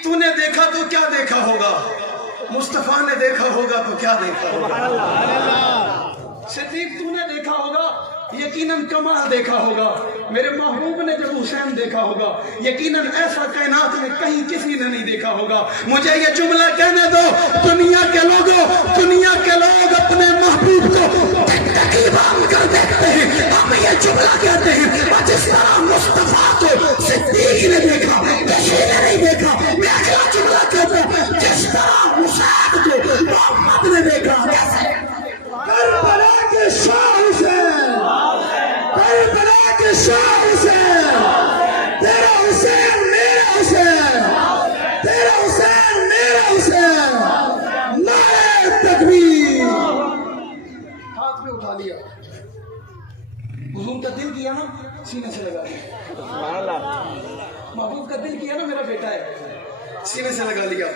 تو نے دیکھا تو کیا دیکھا ہوگا؟ مصطفیٰ نے دیکھا ہوگا تو کیا دیکھا ہوگا؟ صدیق تو نے دیکھا ہوگا یقیناً کمال دیکھا ہوگا. میرے محبوب نے جب حسین دیکھا ہوگا یقیناً ایسا کائنات میں کہیں کسی نے نہیں دیکھا ہوگا. مجھے یہ جملہ کہنے دو، دنیا کے لوگوں، دنیا کے لوگ اپنے محبوب کو باندھ کر دیکھتے ہیں، ہم یہ جملہ کہتے ہیں جس طرح مصطفیٰ کو صدیق نے دیکھا کسی نے نہیں دیکھا. میں اگلا جملہ کہتا ہوں جس طرح حسین کو محمد نے دیکھا. کربلا کے شاہ حسین، کربلا کے شاہ حسین، تیرا حسین میرا حسین، تیرا حسین میرا حسین. نعرہ تکبیر. ہاتھ میں اٹھا لیا. حضور کا دل کیا نا سینے سے لگا لیا. محبوب کا دل کیا نا میرا بیٹا ہے، سینے سے لگا لیا.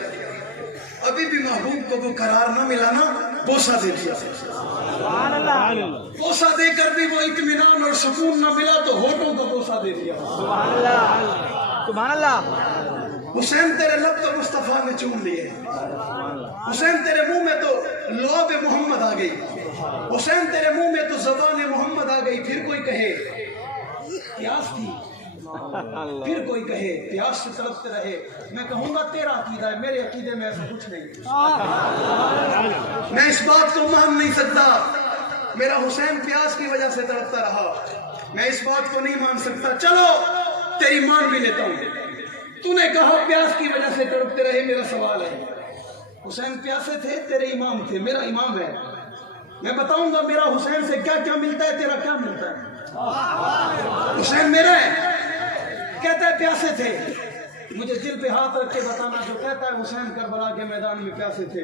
ابھی بھی محبوب کو وہ قرار نہ ملا نا، بوسہ دے دیا، بوسہ دے کر بھی وہ اطمینان اور سکون نہ ملا تو ہونٹوں کو بوسہ دے دیا۔ سبحان اللہ۔ حسین تیرے لب تو مصطفیٰ نے چوم لیے، حسین تیرے منہ میں تو لعاب محمد آ گئی، حسین تیرے منہ میں تو زبان محمد آ گئی۔ پھر کوئی کہے پیاس تھی، پھر کوئی کہے پیاس سے تڑپتے رہے، میں کہوں گا تیرا عقیدہ ہے، میرے عقیدے میں ایسا کچھ نہیں۔ میں اس بات کو مان نہیں سکتا میرا حسین پیاس کی وجہ سے تڑپتا رہا، میں اس بات کو نہیں مان سکتا۔ چلو تیری مان بھی لیتا ہوں، تو نے کہا پیاس کی وجہ سے تڑپتے رہے، میرا سوال ہے حسین پیاسے تھے، تیرے امام تھے، میرا امام ہے، میں بتاؤں گا میرا حسین سے کیا کیا ملتا ہے، تیرا کیا ملتا ہے۔ حسین میرا ہے، کہتا ہے پیاسے تھے، مجھے دل پہ ہاتھ رکھ کے بتانا جو کہتا ہے حسین کربلا کے میدان میں پیاسے تھے،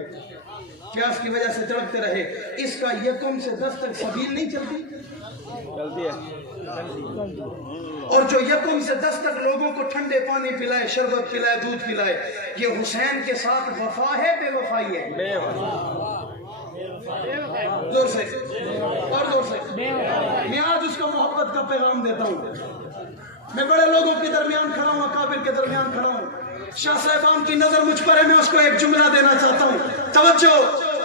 پیاس کی وجہ سے تڑپتے رہے، اس کا یکم سے 10 تک سبیل نہیں چلتی؟ چلتی ہے۔ اور جو یکم سے 10 تک لوگوں کو ٹھنڈے پانی پلائے، شربت پلائے، دودھ پلائے، یہ حسین کے ساتھ وفا ہے بے وفائی ہے؟ زور سے اور زور سے۔ میں آج اس کو محبت کا پیغام دیتا ہوں، میں بڑے لوگوں کے درمیان کھڑا ہوں، اکابر کے درمیان کھڑا ہوں، شاہ صاحبان کی نظر مجھ پر ہے، میں اس کو ایک جملہ دینا چاہتا ہوں، توجہ،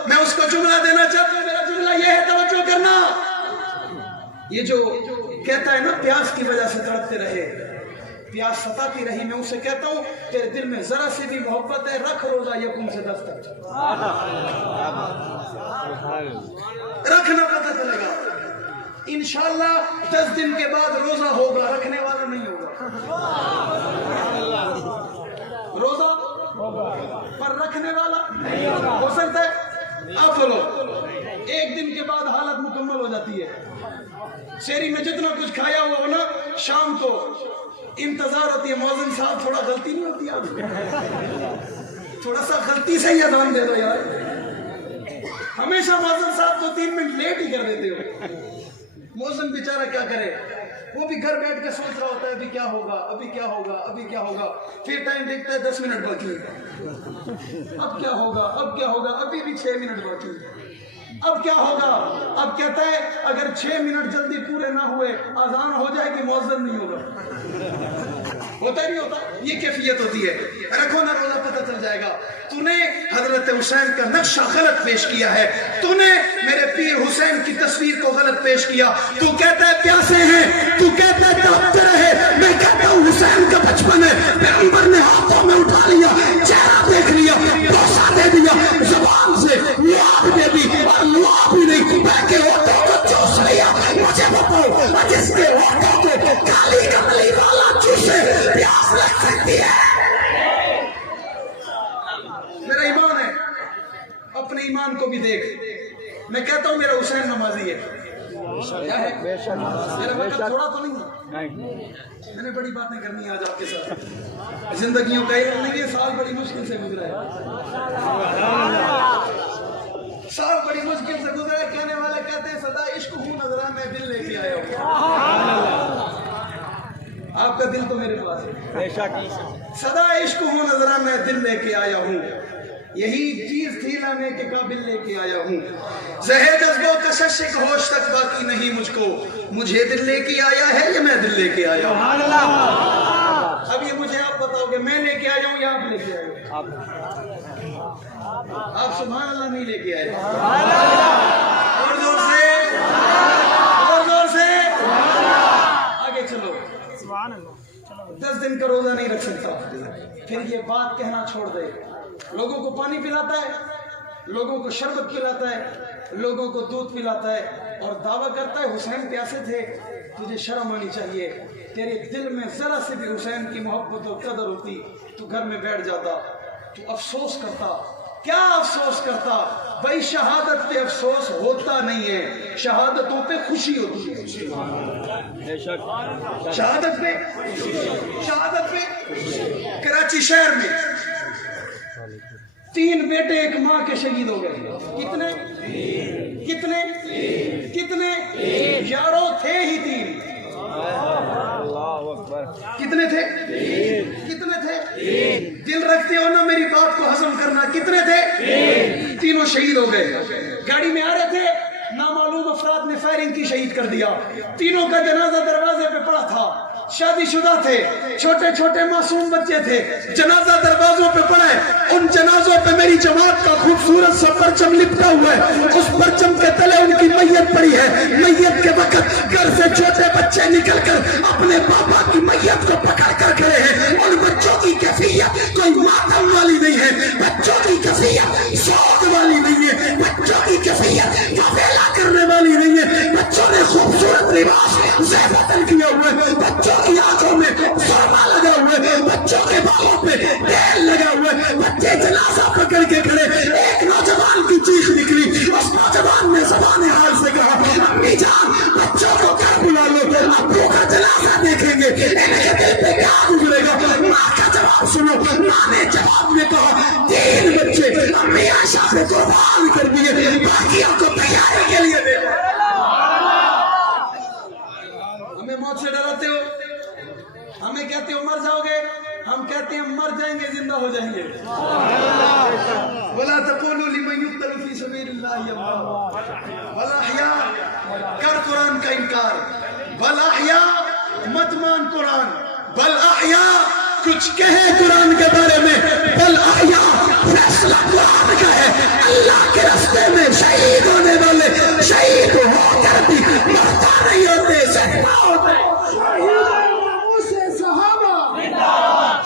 میں اس کو جملہ دینا چاہتا ہوں، میرا جملہ یہ ہے، توجہ کرنا۔ یہ جو کہتا ہے نا پیاس کی وجہ سے تڑپتے رہے، پیاس ستاتی رہی، میں اسے کہتا ہوں تیرے دل میں ذرا سے بھی محبت ہے، رکھ روزہ یکم سے 10 تک، رکھنا پتہ چلے گا انشاءاللہ 10 دن کے بعد روزہ ہوگا، رکھنے والا نہیں ہوگا، روزہ پر رکھنے والا ہو سکتا ہے۔ آپ بولو، ایک دن کے بعد حالت مکمل ہو جاتی ہے، شہری میں جتنا کچھ کھایا ہوا ہونا، شام کو انتظار ہوتی ہے، مؤذن صاحب تھوڑا غلطی نہیں ہوتی آپ تھوڑا سا غلطی سے ہی اذان دے دو یار، ہمیشہ مؤذن صاحب 2-3 منٹ لیٹ ہی کر دیتے ہو۔ مؤذن بیچارہ کیا کرے، وہ بھی گھر بیٹھ کے سوچ رہا ہوتا ہے ابھی کیا ہوگا، ابھی کیا ہوگا، ابھی کیا ہوگا، پھر ٹائم دیکھتا ہے 10 منٹ باقی، اب کیا ہوگا، اب کیا ہوگا، ابھی بھی 6 منٹ باقی، اب کیا ہوگا، اب کہتا ہے اگر 6 منٹ جلدی پورے نہ ہوئے اذان ہو جائے گی، مؤذن نہیں ہوگا، ہوتا ہی نہیں ہوتا، یہ کیفیت ہوتی ہے۔ رکھو نا روزہ، پتہ چل جائے گا۔ تو نے حضرت حسین کا نقشہ غلط پیش کیا ہے، تو نے میرے پیر حسین کی تصویر کو غلط پیش کیا، تو کہتا ہے پیاسے ہیں، تو کہتا ہے تڑپتے رہے، میں کہتا ہوں حسین کا بچپن ہے، پیغمبر نے ہاتھوں میں اٹھا لیا، چہرہ دیکھ لیا، بوسہ دے دیا، زبان سے لعاب دے دی، اور لعاب ہی نہیں، بہ کے ہوٹوں کو چوس لیا، مجھے بتاؤ جس کے ہوٹوں کو کالی کملی والا چوسے پیاس لگ سکتی ہے؟ میرا ایمان ہے، اپنے ایمان کو بھی دیکھ، میں کہتا ہوں میرا حسین نمازی ہے، کیا ہے؟ میرا وقت تھوڑا تو نہیں ہے، میں نے بڑی باتیں کرنی ہے آج آپ کے ساتھ، زندگیوں کا علم نہیں ہے، سال بڑی مشکل سے گزرا ہے، سال بڑی مشکل سے گزرا ہے، کہنے والے کہتے ہیں صدا عشق ہوں نظرہ میں دل لے کے آیا ہوں، آپ کا دل تو میرے پاس ہے، صدا عشق ہوں نظرہ میں دل لے کے آیا ہوں، یہی چیز تھی لانے کے قابل لے کے آیا ہوں، زہر جذبہ کشش ایک ہوش تک باقی نہیں مجھ کو، مجھے دل لے کے آیا ہے یا میں دل لے کے آیا ہوں؟ اب یہ مجھے آپ بتاؤ کہ میں لے کے آیا ہوں یا آپ لے کے آئے ہوں؟ آپ سبحان اللہ نہیں لے کے آئے، اور زور سے، اور زور سے، آگے چلو۔ 10 دن کا روزہ نہیں رکھ سکتا، پھر یہ بات کہنا چھوڑ دے، لوگوں کو پانی پلاتا ہے، لوگوں کو شربت پلاتا ہے، لوگوں کو دودھ پلاتا ہے، اور دعویٰ کرتا ہے حسین پیاسے تھے، تجھے شرم آنی چاہیے، تیرے دل میں ذرا سے بھی حسین کی محبت و قدر ہوتی تو گھر میں بیٹھ جاتا، تو افسوس کرتا، کیا افسوس کرتا؟ بھائی شہادت پہ افسوس ہوتا نہیں ہے، شہادتوں پہ خوشی ہوتی ہے، شہادت پہ، شہادت پہ۔ کراچی شہر میں 3 بیٹے ایک ماں کے شہید ہو گئے، کتنے کتنے کتنے؟ یاروں تھے ہی 3، کتنے تھے؟ کتنے تھے؟ دل رکھتے ہو نا میری بات کو ہضم کرنا، کتنے تھے؟ شہید ہو گئے. گاڑی میں آ رہے تھے, نامعلوم افراد نے فائرنگ کی, شہید کر دیا. تینوں کا جنازہ دروازے پہ پڑا تھا, شادی شدہ تھے, چھوٹے چھوٹے معصوم بچے تھے, جنازہ دروازوں پہ پڑا ہے. ان جنازوں پہ میری جماعت کا خوبصورت سا پرچم لپٹا ہوا ہے, اس پرچم کے تلے ان کی میت پڑی ہے. میت کے وقت گھر سے چھوٹے بچے نکل کر اپنے پاپا کی میت کو پکڑ کر کھڑے ہیں. ان بچوں کی کیفیت کوئی ماتم والی نہیں ہے, بچوں کی کیفیت سوگ والی نہیں ہے, بچوں کی کیفیت فیلا کرنے والی نہیں ہے. بچوں نے خوبصورت لباس زیبتن کیا ہوا ہے, بچوں کی آنکھوں میں سرما لگا ہوا ہے, بچوں کے بالوں پہ تیل لگا ہوا ہے. بچے جنازہ پکڑ کے کھڑے. ایک نوجوان کی چیخ نکلی, اس نوجوان نے زبان حال سے کہا, امی جان بچوں کو گھر بلا لو, ابو کا جنازہ دیکھیں گے, ان کے دل پہ کیا گزرے گا. ماں کا جواب سنو, ماں نے جواب میں کہا 3 بچے امی عائشہ سے قربان کر دیے, باقیوں کو تیاری کے لیے دے. ہمیں موت سے ڈراتے ہو, ہمیں کہتے ہو مر جاؤ گے, ہم کہتے ہیں مر جائیں گے زندہ ہو جائیں گے. وَلَا تَقُولُوا لِمَنْ يُقْتَلُ فِي سَبِيلِ اللَّهِ أَمْوَاتٌ بَلْ أَحْيَاءٌ. کر قرآن کا انکار, بل احیاء مت مان قرآن, بل احیاء کچھ کہیں قرآن کے بارے میں, بل احیاء فیصلہ قرآن کا ہے. اللہ کے راستے میں شہید ہونے والے شہید ہو کر بھی مرتا نہیں ہوتے, زندہ ہوتے.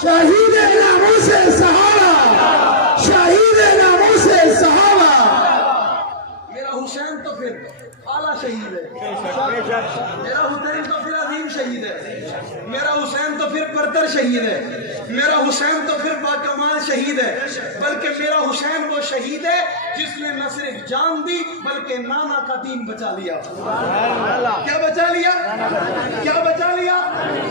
شہید ناموں سے صحابہ, شہید ناموں سے صحابہ. میرا حسین تو پھر اعلیٰ شہید ہے, میرا حسین تو پھر عظیم شہید ہے, میرا حسین تو پھر برتر شہید ہے, میرا حسین تو پھر باکمال شہید ہے. بلکہ میرا حسین وہ شہید ہے جس نے نہ صرف جان دی بلکہ نانا کا دین بچا لیا. کیا بچا لیا, کیا بچا لیا؟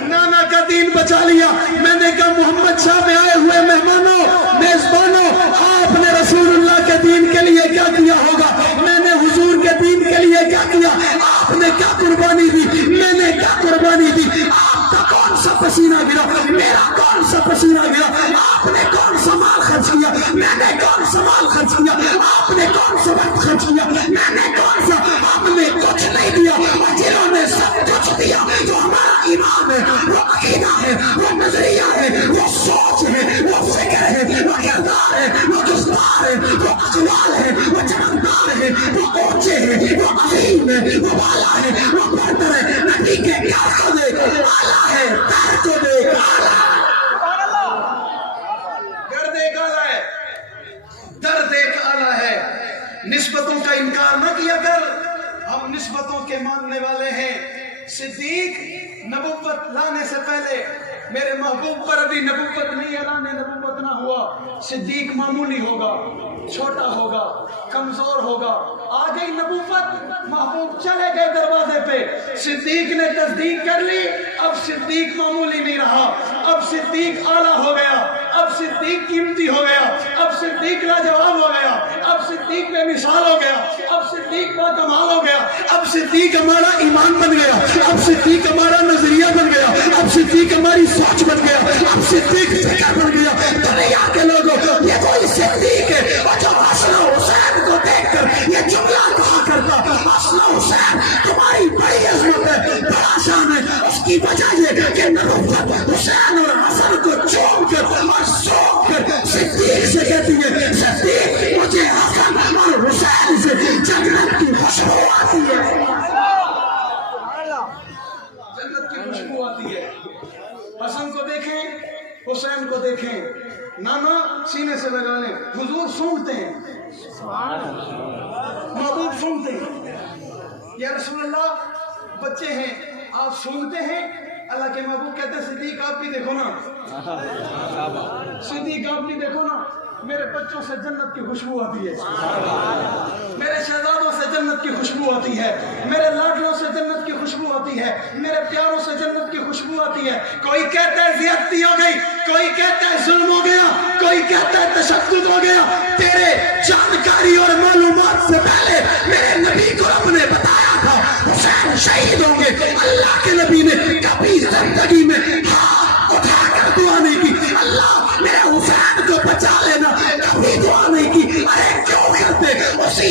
نانا کا دین بچا لیا. میں نے کہا محمد شاہ میں آئے ہوئے مہمانوں, میزبانوں, آپ نے رسول اللہ کے دین کے لیے کیا کیا ہوگا؟ میں نے حضور کے دین کے لیے کیا کیا؟ آپ نے کیا قربانی دی؟ میں نے کیا قربانی دی؟ آپ کا کون سا پسینہ گرا؟ میرا کون سا پسینہ گرا؟ آپ نے کون سا مال خرچ کیا؟ میں نے کون سا مال خرچ کیا؟ آپ نے کون سا وقت خرچ کیا؟ میں نے کون سا؟ ہم نے کچھ نہیں دیا, اور جنہوں نے سب کچھ دیا جو ہمارا ایمان ہے, وہ عقیدہ ہے, وہ نظریہ ہے, وہ سوچ ہے, وہ فکر ہے, وہ کردار ہے, وہ جذبات ہے, وہ اقوال ہے, وہ چمکدار ہے, وہ اونچے ہے, وہ عظیم ہے, وہ بالا ہے, وہ بہتر ہے. نبی کے پیار کو دیکھ اعلیٰ ہے, پیر کو دیکھ اعلیٰ ہے, گرد ایک اعلیٰ ہے, درد ایک اعلیٰ ہے. نسبتوں کا انکار نہ کیا کر, ہم نسبتوں کے ماننے والے ہیں. صدیق نبوت لانے سے پہلے میرے محبوب پر ابھی نبوت نہیں, اعلان نبوت نہ ہوا. صدیق معمولی ہوگا, چھوٹا ہوگا, کمزور ہوگا. آ گئی نبوت, محبوب چلے گئے دروازے پہ, صدیق نے تصدیق کر لی. اب صدیق معمولی نہیں رہا, اب صدیق اعلیٰ ہو گیا, اب صدیق قیمتی ہو گیا, اب صدیق لاجواب ہو گیا, اب صدیق بے مثال ہو گیا, اب صدیق با کمال ہو گیا, اب صدیق ہمارا ایمان بن گیا, اب صدیق ہمارا نظریہ بن گیا, اب صدیق ہماری سوچ بن گیا, اب صدیق فکر بن گیا. دنیا کے لوگوں یہ کوئی صدیق ہے, اور جو حسن حسین کو دیکھ کر یہ جملہ کہا کرتا, حسن حسین تمہاری بڑی عظمت ہے, بڑا شان ہے. اس کی وجہ یہ کہ نبوت حسین اور حسن کو چوم کر اور سونپ کر صدیق سے کہتی ہے, صدیق مجھے حسن اور حسین سے جنت کی خوشبو آتی ہے, جنت کی خوشبو آتی ہے. حسن کو دیکھیں, حسین کو دیکھیں, نانا سینے سے لگا لیں. حضور سونگتے ہیں, محبوب سونگتے ہیں. یا رسول اللہ بچے ہیں, آپ سونگتے ہیں. اللہ کے محبوب کہتے ہیں صدیق آپ بھی دیکھو نا, صدیق آپ بھی دیکھو نا, میرے بچوں سے جنت کی خوشبو آتی ہے, میرے شہزادوں سے جنت کی خوشبو آتی ہے, میرے لاڈلوں سے جنت کی خوشبو آتی ہے, میرے پیاروں سے جنت کی خوشبو آتی ہے. کوئی کہتا ہے زیادتی ہو گئی, کوئی کہتا ہے ظلم ہو گیا, کوئی کہتا ہے تشدد ہو گیا. تیرے جانکاری اور معلومات سے پہلے میرے نبی کو رب نے بتایا تھا حسین شہید ہوں گے. اللہ کے نبی نے کبھی زندگی میں ہاتھ اٹھا کر دعا نہیں کی, اللہ میرے حسین کو بچا لینا, کبھی دعا نہیں کی. ارے کیوں کرتے؟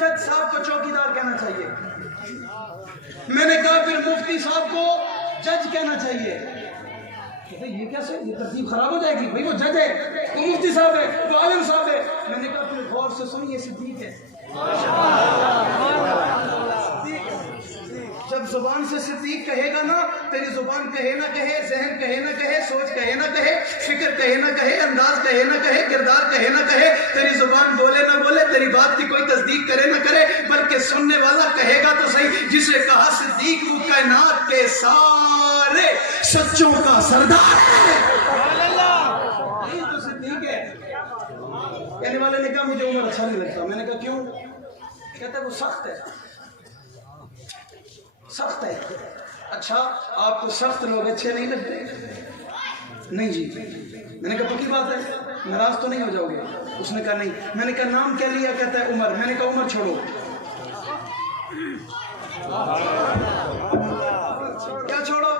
جج صاحب کو چوکیدار کہنا چاہیے. میں نے کہا پھر مفتی صاحب کو جج کہنا چاہیے. کہتے یہ کیسے؟ یہ ترتیب خراب ہو جائے گی. بھائی وہ جج ہے، وہ مفتی صاحب ہے، وہ عالم صاحب ہے. میں نے کہا پھر غور سے سنیے، صدیق ہے. جب زبان سے صدیق کہے گا نا، تیری زبان کہے نہ کہے، ذہن کہے نہ کہے، سوچ کہے نہ کہے، فکر کہے نہ کہے، انداز کہے نہ کہے، کردار کہے نہ کہے، تیری زبان بولے نہ بولے، تیری بات کی کوئی تصدیق کرے نہ کرے، بلکہ سننے والا کہے گا تو صحیح. جسے کہا صدیق وہ کائنات کے سارے سچوں کا سردار ہے. تو صدیق ہے. کہنے والے نے کہا مجھے عمر اچھا نہیں لگتا. میں نے کہا کیوں؟ کہتا ہے وہ سخت ہے. سخت ہے. اچھا آپ کو سخت لوگ اچھے نہیں لگتے؟ نہیں جی. میں نے کہا پکی بات ہے، ناراض تو نہیں ہو جاؤ گے؟ اس نے کہا نہیں. میں نے کہا نام کیا لیا؟ کہتا ہے عمر. میں نے کہا عمر چھوڑو. کیا چھوڑو؟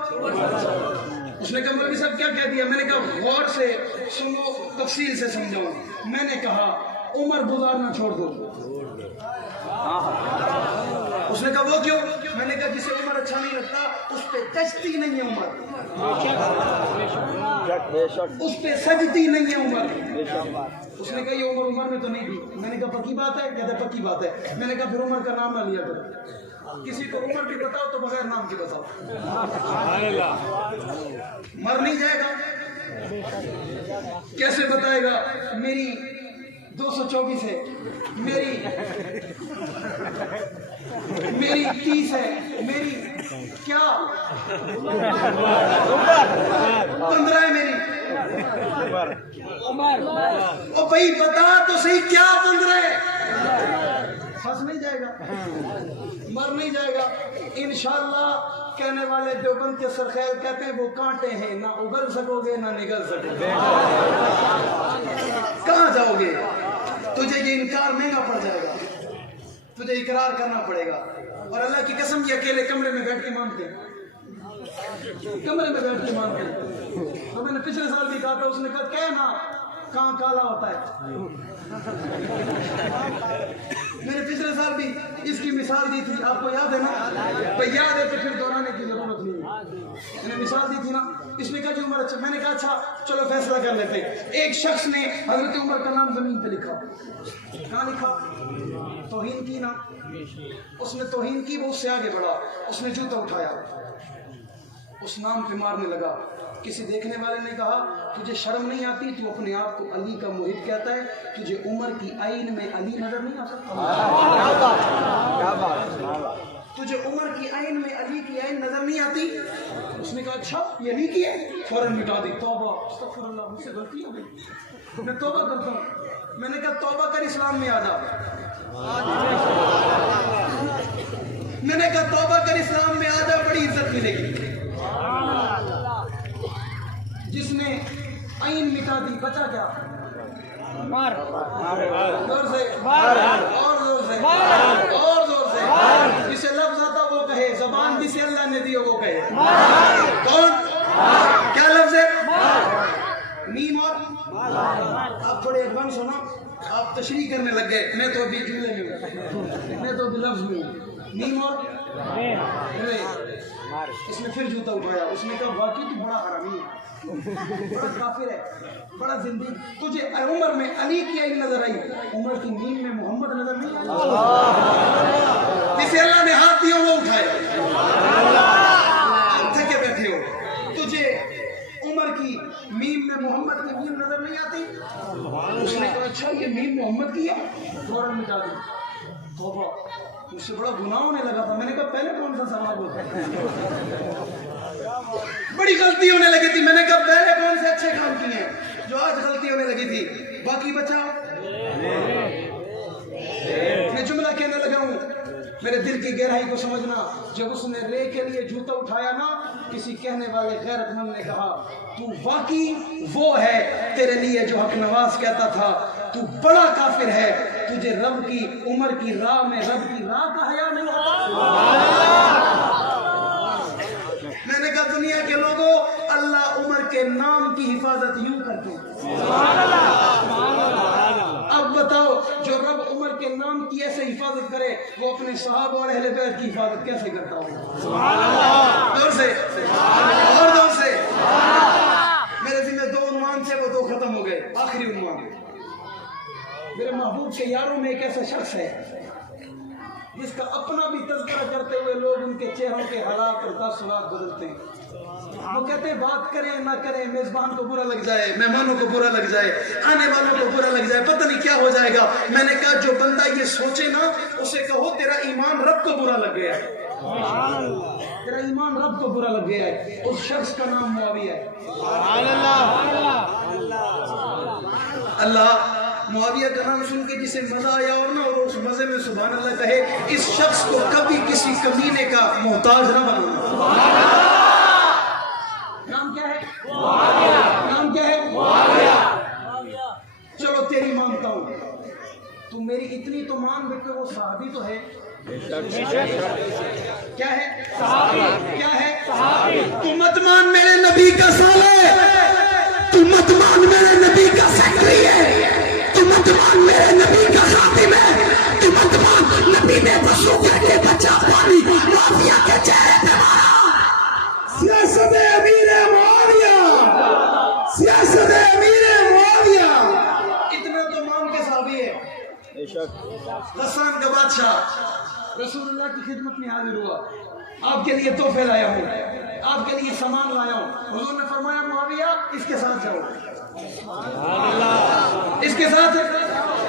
اس نے کہا مولوی صاحب کیا کہہ دیا؟ میں نے کہا غور سے سنو، تفصیل سے سمجھاؤں. میں نے کہا عمر گزارنا چھوڑ دو. اس نے کہا وہ کیوں؟ میں نے کہا جسے عمر اچھا نہیں لگتا اس پہ جچتی نہیں ہے عمر، اس پہ سجتی نہیں ہے عمر. اس نے کہا یہ عمر میں تو نہیں تھی. میں نے کہا پکی بات ہے؟ کہتا ہے پکی بات ہے. میں نے کہا پھر عمر کا نام نہ لیا کرو. کسی کو عمر بھی بتاؤ تو بغیر نام کی بتاؤ. مر نہیں جائے گا. کیسے بتائے گا؟ میری 224 ہے، میری 30 ہے، میری کیا 15 ہے میری. او بھائی بتا تو صحیح کیا 15 ہے؟ پھنس نہیں جائے گا، مر نہیں جائے گا انشاءاللہ. کہنے والے دیوبند کے سرخیل کہتے ہیں وہ کانٹے ہیں، نہ اگل سکو گے نہ نگل سکو گے. کہاں جاؤ گے؟ تجھے یہ انکار مہنگا پڑ جائے گا، تجھے اقرار کرنا پڑے گا. اور اللہ کی قسم یہ اکیلے کمرے میں بیٹھ کے مانتے ہیں، کمرے میں بیٹھ کے مانتے ہیں. تو میں نے پچھلے سال بھی کہا تھا، اس نے کہا کہنا کہاں کالا ہوتا ہے. میں نے پچھلے سال بھی اس کی مثال دی تھی، آپ کو یاد ہے نا؟ بھائی یاد ہے تو پھر دہرانے کی ضرورت نہیں. میں نے مثال دی تھی نا. اس نے کہا جو عمر اچھا. میں نے کہا اچھا چلو فیصلہ کر لیتے. ایک شخص نے حضرت عمر کا نام زمین پہ لکھا. کہاں لکھا؟ توہین کی نا. اس نے توہین کی، وہ اس سے آگے بڑھا. اس نے جوتا اٹھایا، اس نام پہ مارنے لگا. کسی دیکھنے والے نے کہا تجھے شرم نہیں آتی؟ تو اپنے آپ کو علی کا محب کہتا ہے، تجھے عمر کی آئین میں علی نظر نہیں آ سکتا؟ تجھے عمر کی آئین میں علی کی آئین نظر نہیں آتی؟ اس نے کہا اچھا یہ علی کی ہے. فوراً مٹا دی. توبہ استغفر اللہ، مجھ سے غلطی ہو گئی، میں توبہ کرتا ہوں. میں نے کہا توبہ کر اسلام میں آ جا. میں نے کہا توبہ کر اسلام میں آ جا، بڑی عزت ملے گی. جس نے آئین مٹا دی بچا کیا؟ مار. زور سے اور زور سے اور زور سے. جسے لفظ آتا وہ کہے، زبان جسے اللہ نے دی وہ کہے. کون؟ کیا لفظ ہے؟ میم اور آپ تھوڑے ایڈوانس ہو نا، آپ تشریح کرنے لگ گئے. میں تو ابھی جملے میں ہوں، میں تو ابھی لفظ میں ہوں. میم اور اس نے پھر جوتا اٹھایا. اس نے کہا واقعی تو بڑا حرامی ہے، بڑا کافر ہے، بڑا زندگی. تجھے عمر میں علی کی آئی نظر آئی، عمر کی میم میں محمد نظر نہیں آئی. جسے اللہ نے ہاتھ دیا وہ اٹھائے. تھکے بیٹھے ہو، تجھے عمر کی میم میں محمد کی میم نظر نہیں آتی؟ اس نے کہا اچھا یہ میم محمد کی ہے. فوراً مٹا دی. توبہ، مجھ سے بڑا گناہ ہونے لگا تھا. میں نے کہا پہلے کون سا ثواب ہوتا ہے؟ بڑی غلطی ہونے لگی تھی. میں نے کہا پہلے کون سے اچھے کام کیے ہیں جو آج غلطی ہونے لگی تھی؟ باقی بچا. میں جملہ کہنے لگا ہوں، میرے دل کی گہرائی کو سمجھنا. جب اس نے رے کے لیے جوتا اٹھایا نا، کسی کہنے والے غیرت مند نے کہا تو واقعی وہ ہے تیرے لیے جو حق نواز کہتا تھا تو بڑا کافر ہے. تجھے رب کی عمر کی راہ میں رب کی راہ کا حیا نہیں ہوتا. میں نے کہا دنیا کے لوگوں، اللہ عمر کے نام کی حفاظت یوں کرتے ہیں. اب بتاؤ جو رب عمر کے نام کی ایسے حفاظت حفاظت کرے وہ اپنے صحابہ اور اہل بیت کی حفاظت کیسے کرتا ہوگا؟ دور سے اور دور سے میرے ذمہ 2 عنوان سے، وہ 2 ختم ہو گئے. آخری عنوان، میرے محبوب کے یاروں میں ایک ایسا شخص ہے جس کا اپنا بھی تذکرہ کرتے ہوئے لوگ ان کے چہروں کے حالات اور تاثرات بدلتے ہیں. وہ کہتے ہیں بات کریں نہ کریں، میزبان کو برا لگ جائے، مہمانوں کو برا لگ جائے، آنے والوں کو برا لگ جائے، پتہ نہیں کیا ہو جائے گا. میں نے کہا جو بندہ یہ سوچے نا، اسے کہو تیرا ایمان رب کو برا لگ گیا ہے، تیرا ایمان رب کو برا لگ گیا ہے. اس شخص کا نام معاویہ ہے. اللہ معاویہ کا نام سن کے جسے مزہ آیا اور نہ، اور اس مزے میں سبحان اللہ کہے، اس شخص کو کبھی کسی کمینے کا محتاج نہ بنانا. نام کیا ہے؟ نام کیا ہے؟ چلو تیری مانتا ہوں، تو میری اتنی تو مان بھی کہ وہ صحابی تو ہے. کیا ہے؟ کیا ہے؟ تو مت مان میرے نبی کا سالے، تو مت مان میرے نبی کا سیکرٹری ہے، تو مت مان میرے نبی کا خاتم ہے، تو مت مان نبی نے وضو کر کے بچہ پانی معاویہ کے چہرے پہ مارا. سیاست امیر معاویہ، سیاست امیر معاویہ. اتنا تو مان کے صحابی ہے. غسان کا بادشاہ رسول اللہ کی خدمت میں حاضر ہوا، آپ کے لیے تحفے لایا ہوں، آپ کے لیے سامان لایا ہوں. حضور نے فرمایا معاویہ اس کے ساتھ جاؤ، اس کے ساتھ.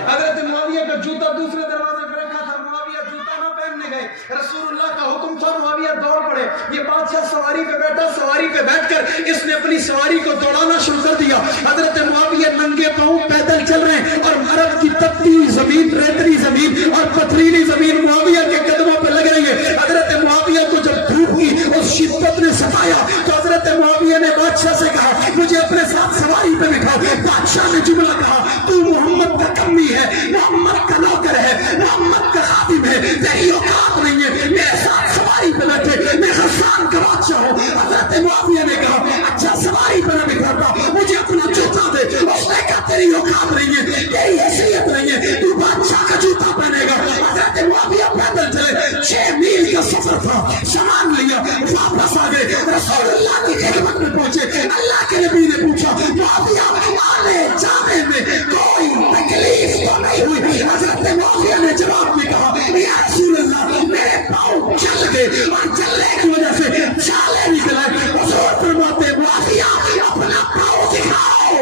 حضرت معاویہ کا جوتا دوسرے دروازے پہ رکھا تھا، معاویہ جوتا نہ پہننے گئے. رسول اللہ کا حکم تھا، معاویہ دوڑ پڑے. یہ بادشاہ سواری پہ بیٹھا، سواری پہ بیٹھ کر اس نے اپنی سواری کو دوڑانا شروع کر دیا. حضرت معاویہ ننگے پاؤں پیدل چل رہے ہیں اور عرب کی تپتی زمین، ریتلی زمین اور پتھریلی زمین معاویہ کے قدموں پہ لگ رہی ہے. حضرت معاویہ کو جب دھوپ کی اس شدت نے ستایا تو حضرت معاویہ نے بادشاہ سے کہا مجھے اپنے ساتھ سواری پہ بٹھاؤ. بادشاہ نے جملہ کہا تو محمد کا کمی ہے، محمد کا نوکر ہے، محمد کا خادم ہے، تیری اوقات نہیں ہے میرے ساتھ سواری پہ بیٹھے، میں غسان کا بادشاہ ہوں. حضرت معاویہ نے کہا اچھا سواری پہ نہ بٹھاتا، مجھے اپنا جوتا دے. اس نے کہا تیری اوقات نہیں ہے، تیری حیثیت نہیں ہے، تو بادشاہ کا جوتا پہنے گا. حضرت معاویہ پیدل چلے، 6 میل کا سفر تھا. سامان لیا، واپس آ گئے، رسول اللہ کی خدمت میں پہنچے. اللہ کے نبی نے پوچھا معاویہ آنے جانے میں کوئی تکلیف تو نہیں ہوئی؟ حضرت معاویہ نے جواب میں کہا یا رسول اللہ میرے پاؤں چل گئے اور چلنے کی وجہ سے چھالے نکل آئے. حضور فرماتے معاویہ اپنا پاؤں دکھاؤ.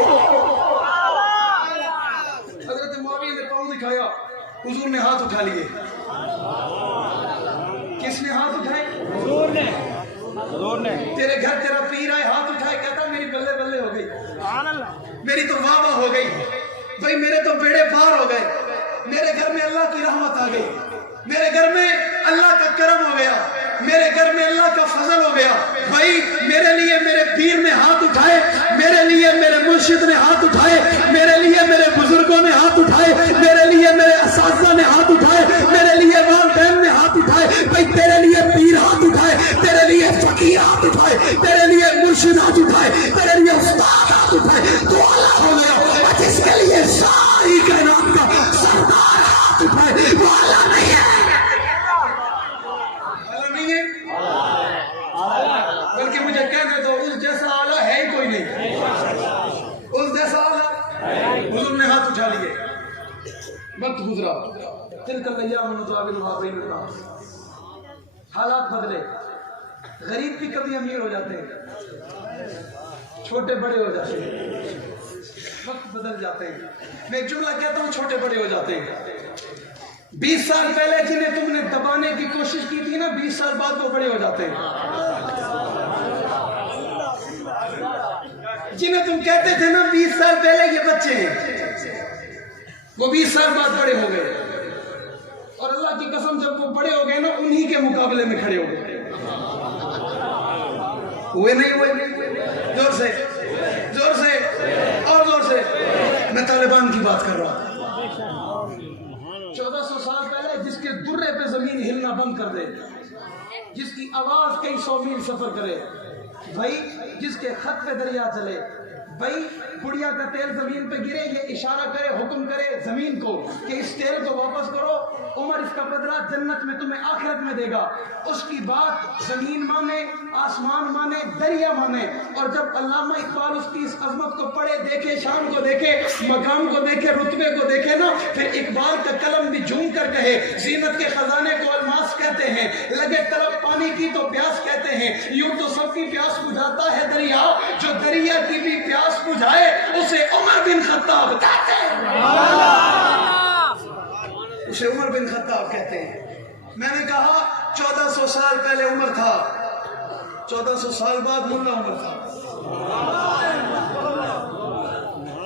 حضرت معاویہ نے پاؤں دکھایا، حضور نے ہاتھ اٹھا لیے. کس نے ہاتھ اٹھائے؟ حضور نے. تیرے گھر تیرا پیر آئے، ہاتھ اٹھائے، کہتا میری بلے بلے ہو گئی، میری تو واہ واہ ہو گئی بھائی، میرے تو بیڑے پار ہو گئے، میرے گھر میں اللہ کی رحمت آ گئی، میرے گھر میں اللہ کا کرم ہو گیا، میرے گھر میں اللہ کا فضل ہو گیا. بھائی میرے لیے میرے پیر نے ہاتھ اٹھائے، میرے لیے میرے مرشد نے ہاتھ اٹھائے، میرے لیے میرے بزرگوں نے ہاتھ اٹھائے، میرے لیے میرے اساتذہ نے ہاتھ اٹھائے، میرے لیے والدین نے ہاتھ اٹھائے. بھائی تیرے لیے پیر ہاتھ اٹھائے، تیرے لیے فقیر ہاتھ اٹھائے، تیرے لیے مرشد ہاتھ اٹھائے، تیرے لیے استاد ہاتھ اٹھائے، تو اللہ ہو گیا. جس کے لیے ساری کائنات کا سردار ہاتھ اٹھائے وہ اللہ نہیں ہے، بلکہ مجھے کہنے دو اس جیسا اعلیٰ ہے ہی کوئی نہیں، اس جیسا اعلیٰ. حضور نے ہاتھ اٹھا لیے. وقت گزرا، تلک الايام نداولها بین الناس. حالات بدلے، غریب بھی کبھی امیر ہو جاتے ہیں، چھوٹے بڑے ہو جاتے ہیں، وقت بدل جاتے ہیں. میں ایک جملہ کہتا ہوں، چھوٹے بڑے ہو جاتے ہیں. 20 سال پہلے جنہیں تم نے دبانے کی کوشش کی تھی نا، 20 سال بعد وہ بڑے ہو جاتے ہیں. جنہیں تم کہتے تھے نا 20 سال پہلے یہ بچے ہیں، وہ 20 سال بعد بڑے ہو گئے. اور اللہ کی قسم جب وہ بڑے ہو گئے نا، انہی کے مقابلے میں کھڑے ہو گئے. ہوئے نہیں ہوئے؟ زور سے، زور سے اور زور سے. میں طالبان کی بات کر رہا ہوں. 1400 سال پہلے جس کے درے پہ زمین ہلنا بند کر دے، جس کی آواز کئی 100 میل سفر کرے، بھائی جس کے خط پہ دریا چلے، بھائی بڑھیا کا تیل زمین پہ گرے، یہ اشارہ کرے، حکم کرے زمین کو کہ اس تیل کو واپس کرو، عمر اس کا بدلہ جنت میں تمہیں آخرت میں دے گا۔ اس کی بات زمین مانے، آسمان مانے، دریا مانے۔ اور جب علامہ اقبال اس کی اس عظمت کو پڑھے، دیکھے، شان کو دیکھے، مقام کو دیکھے، رتبے کو دیکھے نا، پھر اقبال کا قلم بھی جھوم کر کہے زینت کے خزانے کو الماس کہتے ہیں، لگے طلب پانی کی تو پیاس کہتے ہیں، یوں تو سب کی پیاس بجھاتا ہے دریا، جو دریا کی بھی پیاس بجھائے اسے عمر بن خطاب کہتے ہیں، اسے عمر بن خطاب کہتے ہیں۔ میں نے کہا 1400 سال پہلے عمر تھا، 1400 سال بعد ملا عمر تھا۔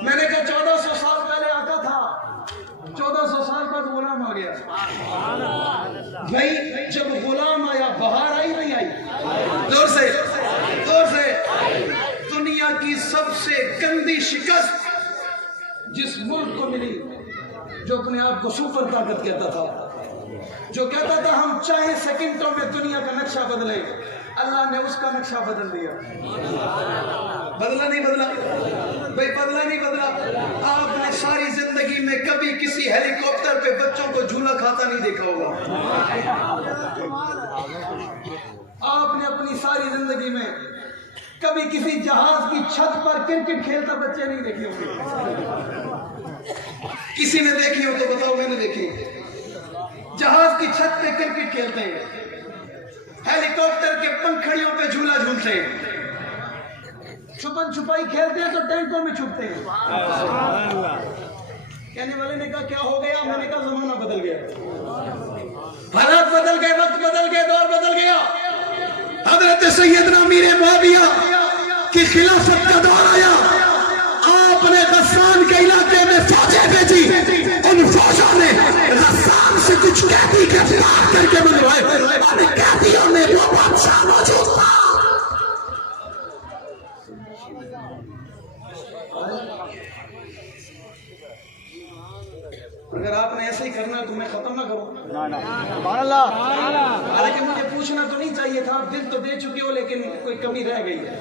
میں نے کہا 1400 سال پہلے آقا تھا، 1400 سال بعد غلام آ گیا۔ بھائی جب غلام آیا بہار آئی نہیں آئی؟ زور سے زور سے۔ دنیا کی سب سے گندی شکست جس ملک کو ملی، جو اپنے آپ کو سپر طاقت کہتا تھا، جو کہتا تھا ہم چاہے سیکنڈوں میں دنیا کا نقشہ بدلیں، اللہ نے اس کا نقشہ بدل دیا۔ بدلا نہیں بدلا بھائی، بدلا نہیں بدلا۔ آپ نے ساری زندگی میں کبھی کسی ہیلی کاپٹر پہ بچوں کو جھولا کھاتا نہیں دیکھا ہوگا۔ آپ نے اپنی ساری زندگی میں کبھی کسی جہاز کی چھت پر کرکٹ کھیلتا بچے نہیں دیکھے ہوں گے۔ کسی نے دیکھی ہو تو بتاؤ، میں نے دیکھی۔ جہاز کی چھت پہ کرکٹ کھیلتے ہیں، ہیلی کاپٹر کے پنکھڑیوں پہ جھولا جھولتے ہیں، چھپن چھپائی کھیلتے ہیں تو ٹینکوں میں چھپتے ہیں۔ کہنے والے نے کہا کیا ہو گیا؟ میں نے کہا زمانہ بدل گیا، حالات بدل گئے، وقت بدل گئے، دور بدل گیا۔ حضرت سیدنا امیر معاویہ کی خلافت کا دور آیا، آپ نے غسان کے علاقے میں فوجیں بھیجی، ان فوجوں نے غسان سے کچھ قیدی گرفتار کر کے منگوائے، اور قیدیوں میں وہ بادشاہ موجود تھا۔ اگر آپ نے ایسے ہی کرنا تو میں ختم نہ کروں، سبحان اللہ۔ حالانکہ مجھے پوچھنا تو نہیں چاہیے تھا، دل تو دے چکے ہو، لیکن کوئی کمی رہ گئی ہے۔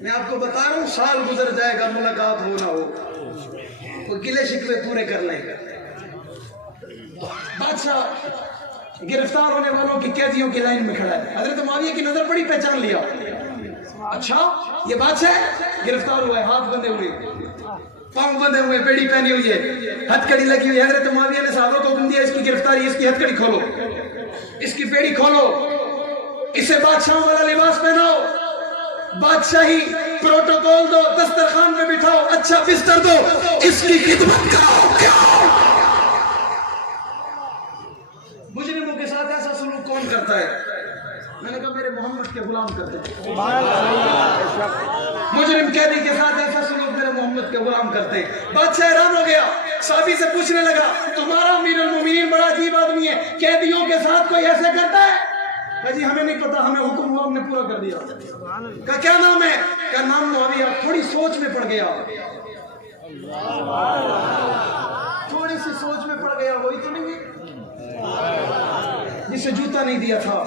میں آپ کو بتا رہا ہوں، سال گزر جائے گا، ملاقات ہو نہ ہو، کوئی گلے شکوے پورے کر لیں گے۔ بادشاہ گرفتار ہونے والوں کی قیدیوں کی لائن میں کھڑا ہے، حضرت معاویہ کی نظر پڑی، پہچان لیا، اچھا یہ بادشاہ ہے، گرفتار ہوا ہے، ہاتھ بندھے ہوئے، پاؤں بندھے ہوئے، بیڑی پہنی ہوئی ہے، ہتھ کڑی لگی ہوئی ہے۔ حضرت معاویہ نے صحابہ کو حکم دیا اس کی گرفتاری، اس کی ہتھ کڑی کھولو، اس کی بیڑی کھولو، اسے بادشاہ والا لباس پہناؤ، بادشاہی پروٹوکول دو، دسترخوان پہ بٹھاؤ، اچھا بستر دو، اس کی خدمت کرو۔ مجرموں کے ساتھ ایسا سلوک کون کرتا ہے؟ میں نے کہا میرے محمد کے غلام کرتے ہیں۔ مجرم قیدی کے ساتھ ایسا سلوک میرے محمد کے غلام کرتے ہیں۔ بادشاہ حیران ہو گیا، صحابی سے پوچھنے لگا تمہارا امیر المومنین بڑا عجیب آدمی ہے، قیدیوں کے ساتھ کوئی ایسے کرتا ہے؟ کہا جی ہمیں نہیں پتا، ہمیں حکم ہوا، ہم نے پورا کر دیا۔ کہا کیا نام ہے؟ کہا نام معاویہ۔ تھوڑی سوچ میں پڑ گیا، تھوڑی سی سوچ میں پڑ گیا، وہی تو نہیں ہے جسے جوتا نہیں دیا تھا،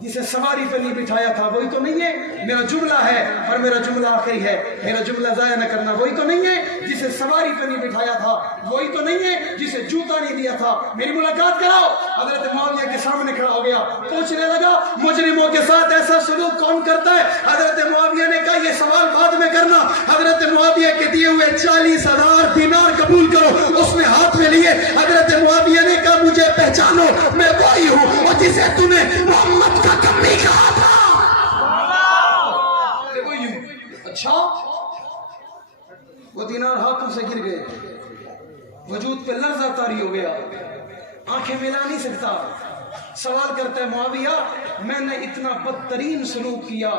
جسے سواری پہ نہیں بٹھایا تھا، وہی تو نہیں ہے؟ میرا جملہ ہے اور میرا جملہ آخری ہے، میرا جملہ ضائع نہ کرنا، وہی تو نہیں ہے جسے سواری پہ نہیں بٹھایا تھا، وہی تو نہیں ہے جسے جوتا نہیں دیا تھا، میری ملاقات کراؤ۔ حضرت معاویہ کے سامنے کھڑا ہو گیا، پوچھنے لگا مجرموں کے ساتھ ایسا سلوک کون کرتا ہے؟ حضرت معاویہ نے کہا یہ سوال بعد میں کرنا، حضرت معاویہ کے دیے ہوئے 40,000 دینار قبول کرو۔ اس نے ہاتھ میں لیے، حضرت معاویہ نے کہا مجھے پہچانو، میں وہی ہوں اور جسے تمہیں محمد کا کمی کہا تھا۔ اچھا وہ دینار ہاتھوں سے گر گئے، وجود پہ لرزہ طاری ہو گیا، آنکھیں ملا نہیں سکتا، سوال کرتا ہے معاویہ میں نے اتنا بدترین سلوک کیا،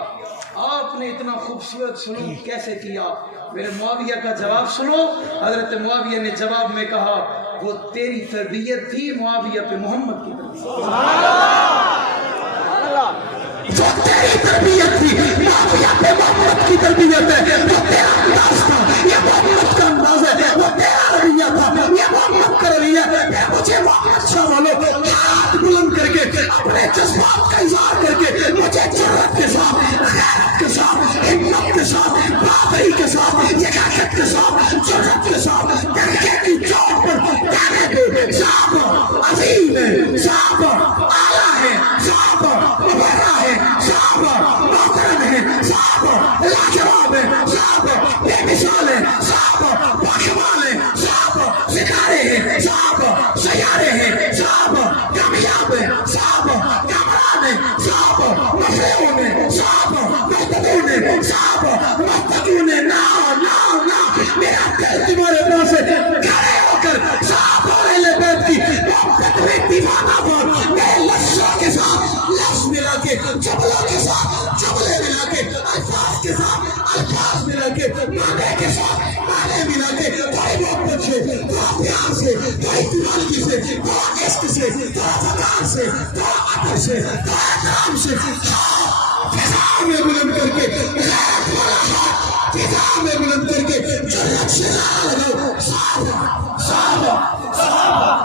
آپ نے اتنا خوبصورت سلوک کیسے کیا؟ میرے معاویہ کا جواب سنو۔ حضرت معاویہ نے جواب میں کہا وہ تیری تربیت تھی معاویہ پہ محمد کی وہ تیری تربیت تھی، معاویہ پہ محمد کی تربیت ہے، وہ تیرا انداز تھا، یہ محمد کا انداز ہے، وہ تیرا رویہ تھا، یہ محمد کا رویہ ہے۔ مجھے محمد شاہ والوں ہاتھ بلند کر کے اپنے جذبات کا اظہار کر کے مجھے جرأت کے ساتھ، غیرت کے ساتھ، ہمت سے تو فضا سے تو عطر سے تو اکرام سے فضا میں بلند کر کے فضا میں بلند کر کے جنت سے لگو صحابہ صحابہ صحابہ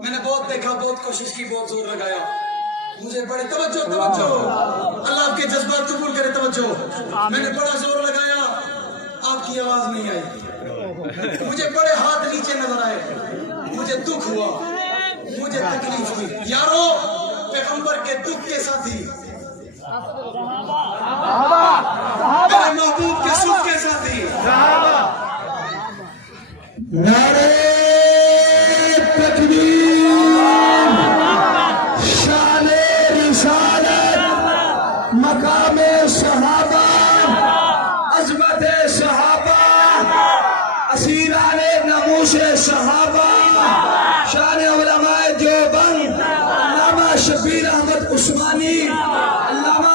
میں نے بہت دیکھا، بہت کوشش کی، بہت زور لگایا، مجھے بڑے توجہ اللہ آپ کے جذبات قبول کرے. توجہ، میں نے بڑا زور لگایا، آپ کی آواز نہیں آئی. مجھے بڑے ہاتھ نیچے نظر آئے، مجھے دکھ ہوا، مجھے تکلیف ہوئی. یارو، پیغمبر کے دکھ کے ساتھی، میرے محبوب کے سکھ کے ساتھی. نعرہ تکبیر، شان رسالت، مقام صحابہ، عظمت صحابہ، اسیران ناموس صحابہ، شان علماء دیوبند، علامہ شبیر احمد عثمانی، علامہ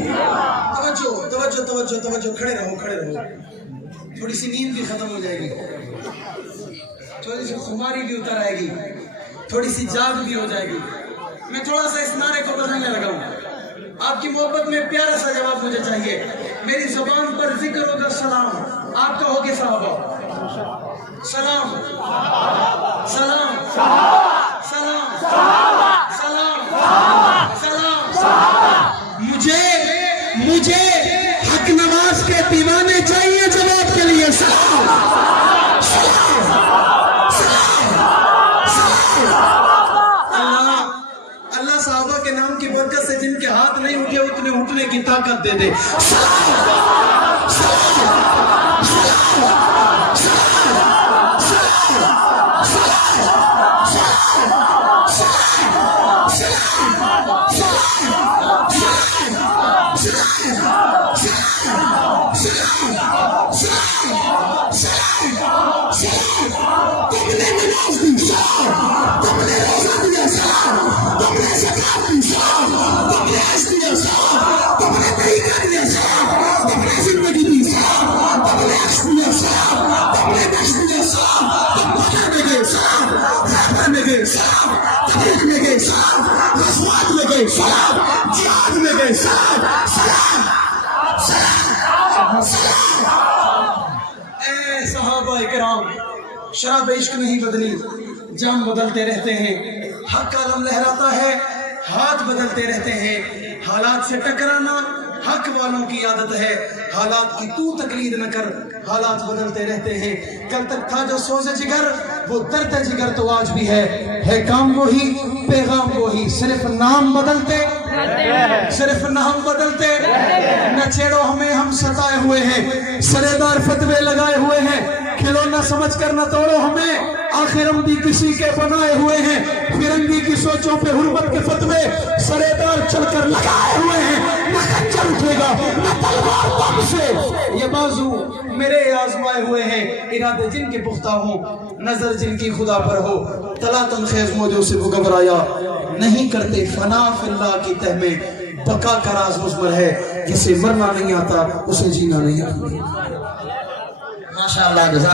توجہ توجہ توجہ توجہ کھڑے رہو کھڑے رہو تھوڑی سی نیند بھی ختم ہو جائے گی تھوڑی سی خماری بھی اتر آئے گی تھوڑی سی جاگ بھی ہو جائے گی میں تھوڑا سا اس نعرے کو بدلنے لگا ہوں آپ کی محبت میں پیارا سا جواب مجھے چاہیے میری زبان پر ذکر ہوگا سلام آپ کا ہوگے صحابہ سلام سلام سلام سلام سلام مجھے حق نواز کے دیوانے چاہیے جواب کے لیے سلام اللہ صحابہ کے نام کی برکت سے جن کے ہاتھ نہیں اٹھے اتنے اٹھنے کی طاقت دے دے اے صحابہ اکرام شراب عشق نہیں بدلی جام بدلتے رہتے ہیں حق کا علم لہراتا ہے ہاتھ بدلتے رہتے ہیں حالات سے ٹکرانا حق والوں کی عادت ہے حالات کی تو تقلید نہ کر حالات بدلتے رہتے ہیں کل تک تھا جو سوز جگر وہ درد جگر تو آج بھی ہے کام وہی پیغام وہی صرف نام بدلتے نہ چھیڑو ہمیں ہم ستائے ہوئے ہیں سرےدار فتوے لگائے ہوئے ہیں کھلونا سمجھ کر نہ توڑو ہمیں آخر ہم بھی کسی کے بنائے ہوئے ہیں فرنگی کی سوچوں پہ حرمت کے فتوے سرےدار چل کر لگائے ہوئے ہیں نہ خنجر اٹھے گا نہ تلوار دم سے یہ بازو میرے آزمائے ہوئے ہیں ارادے جن کے پختہ ہوں نظر جن کی خدا پر ہو تلاطم خیز موجوں سے وہ گھبرایا نہیں کرتے فنا فی اللہ کی تہ میں بقا کا راز مضمر ہے جسے مرنا نہیں آتا اسے جینا نہیں آتا ماشاءاللہ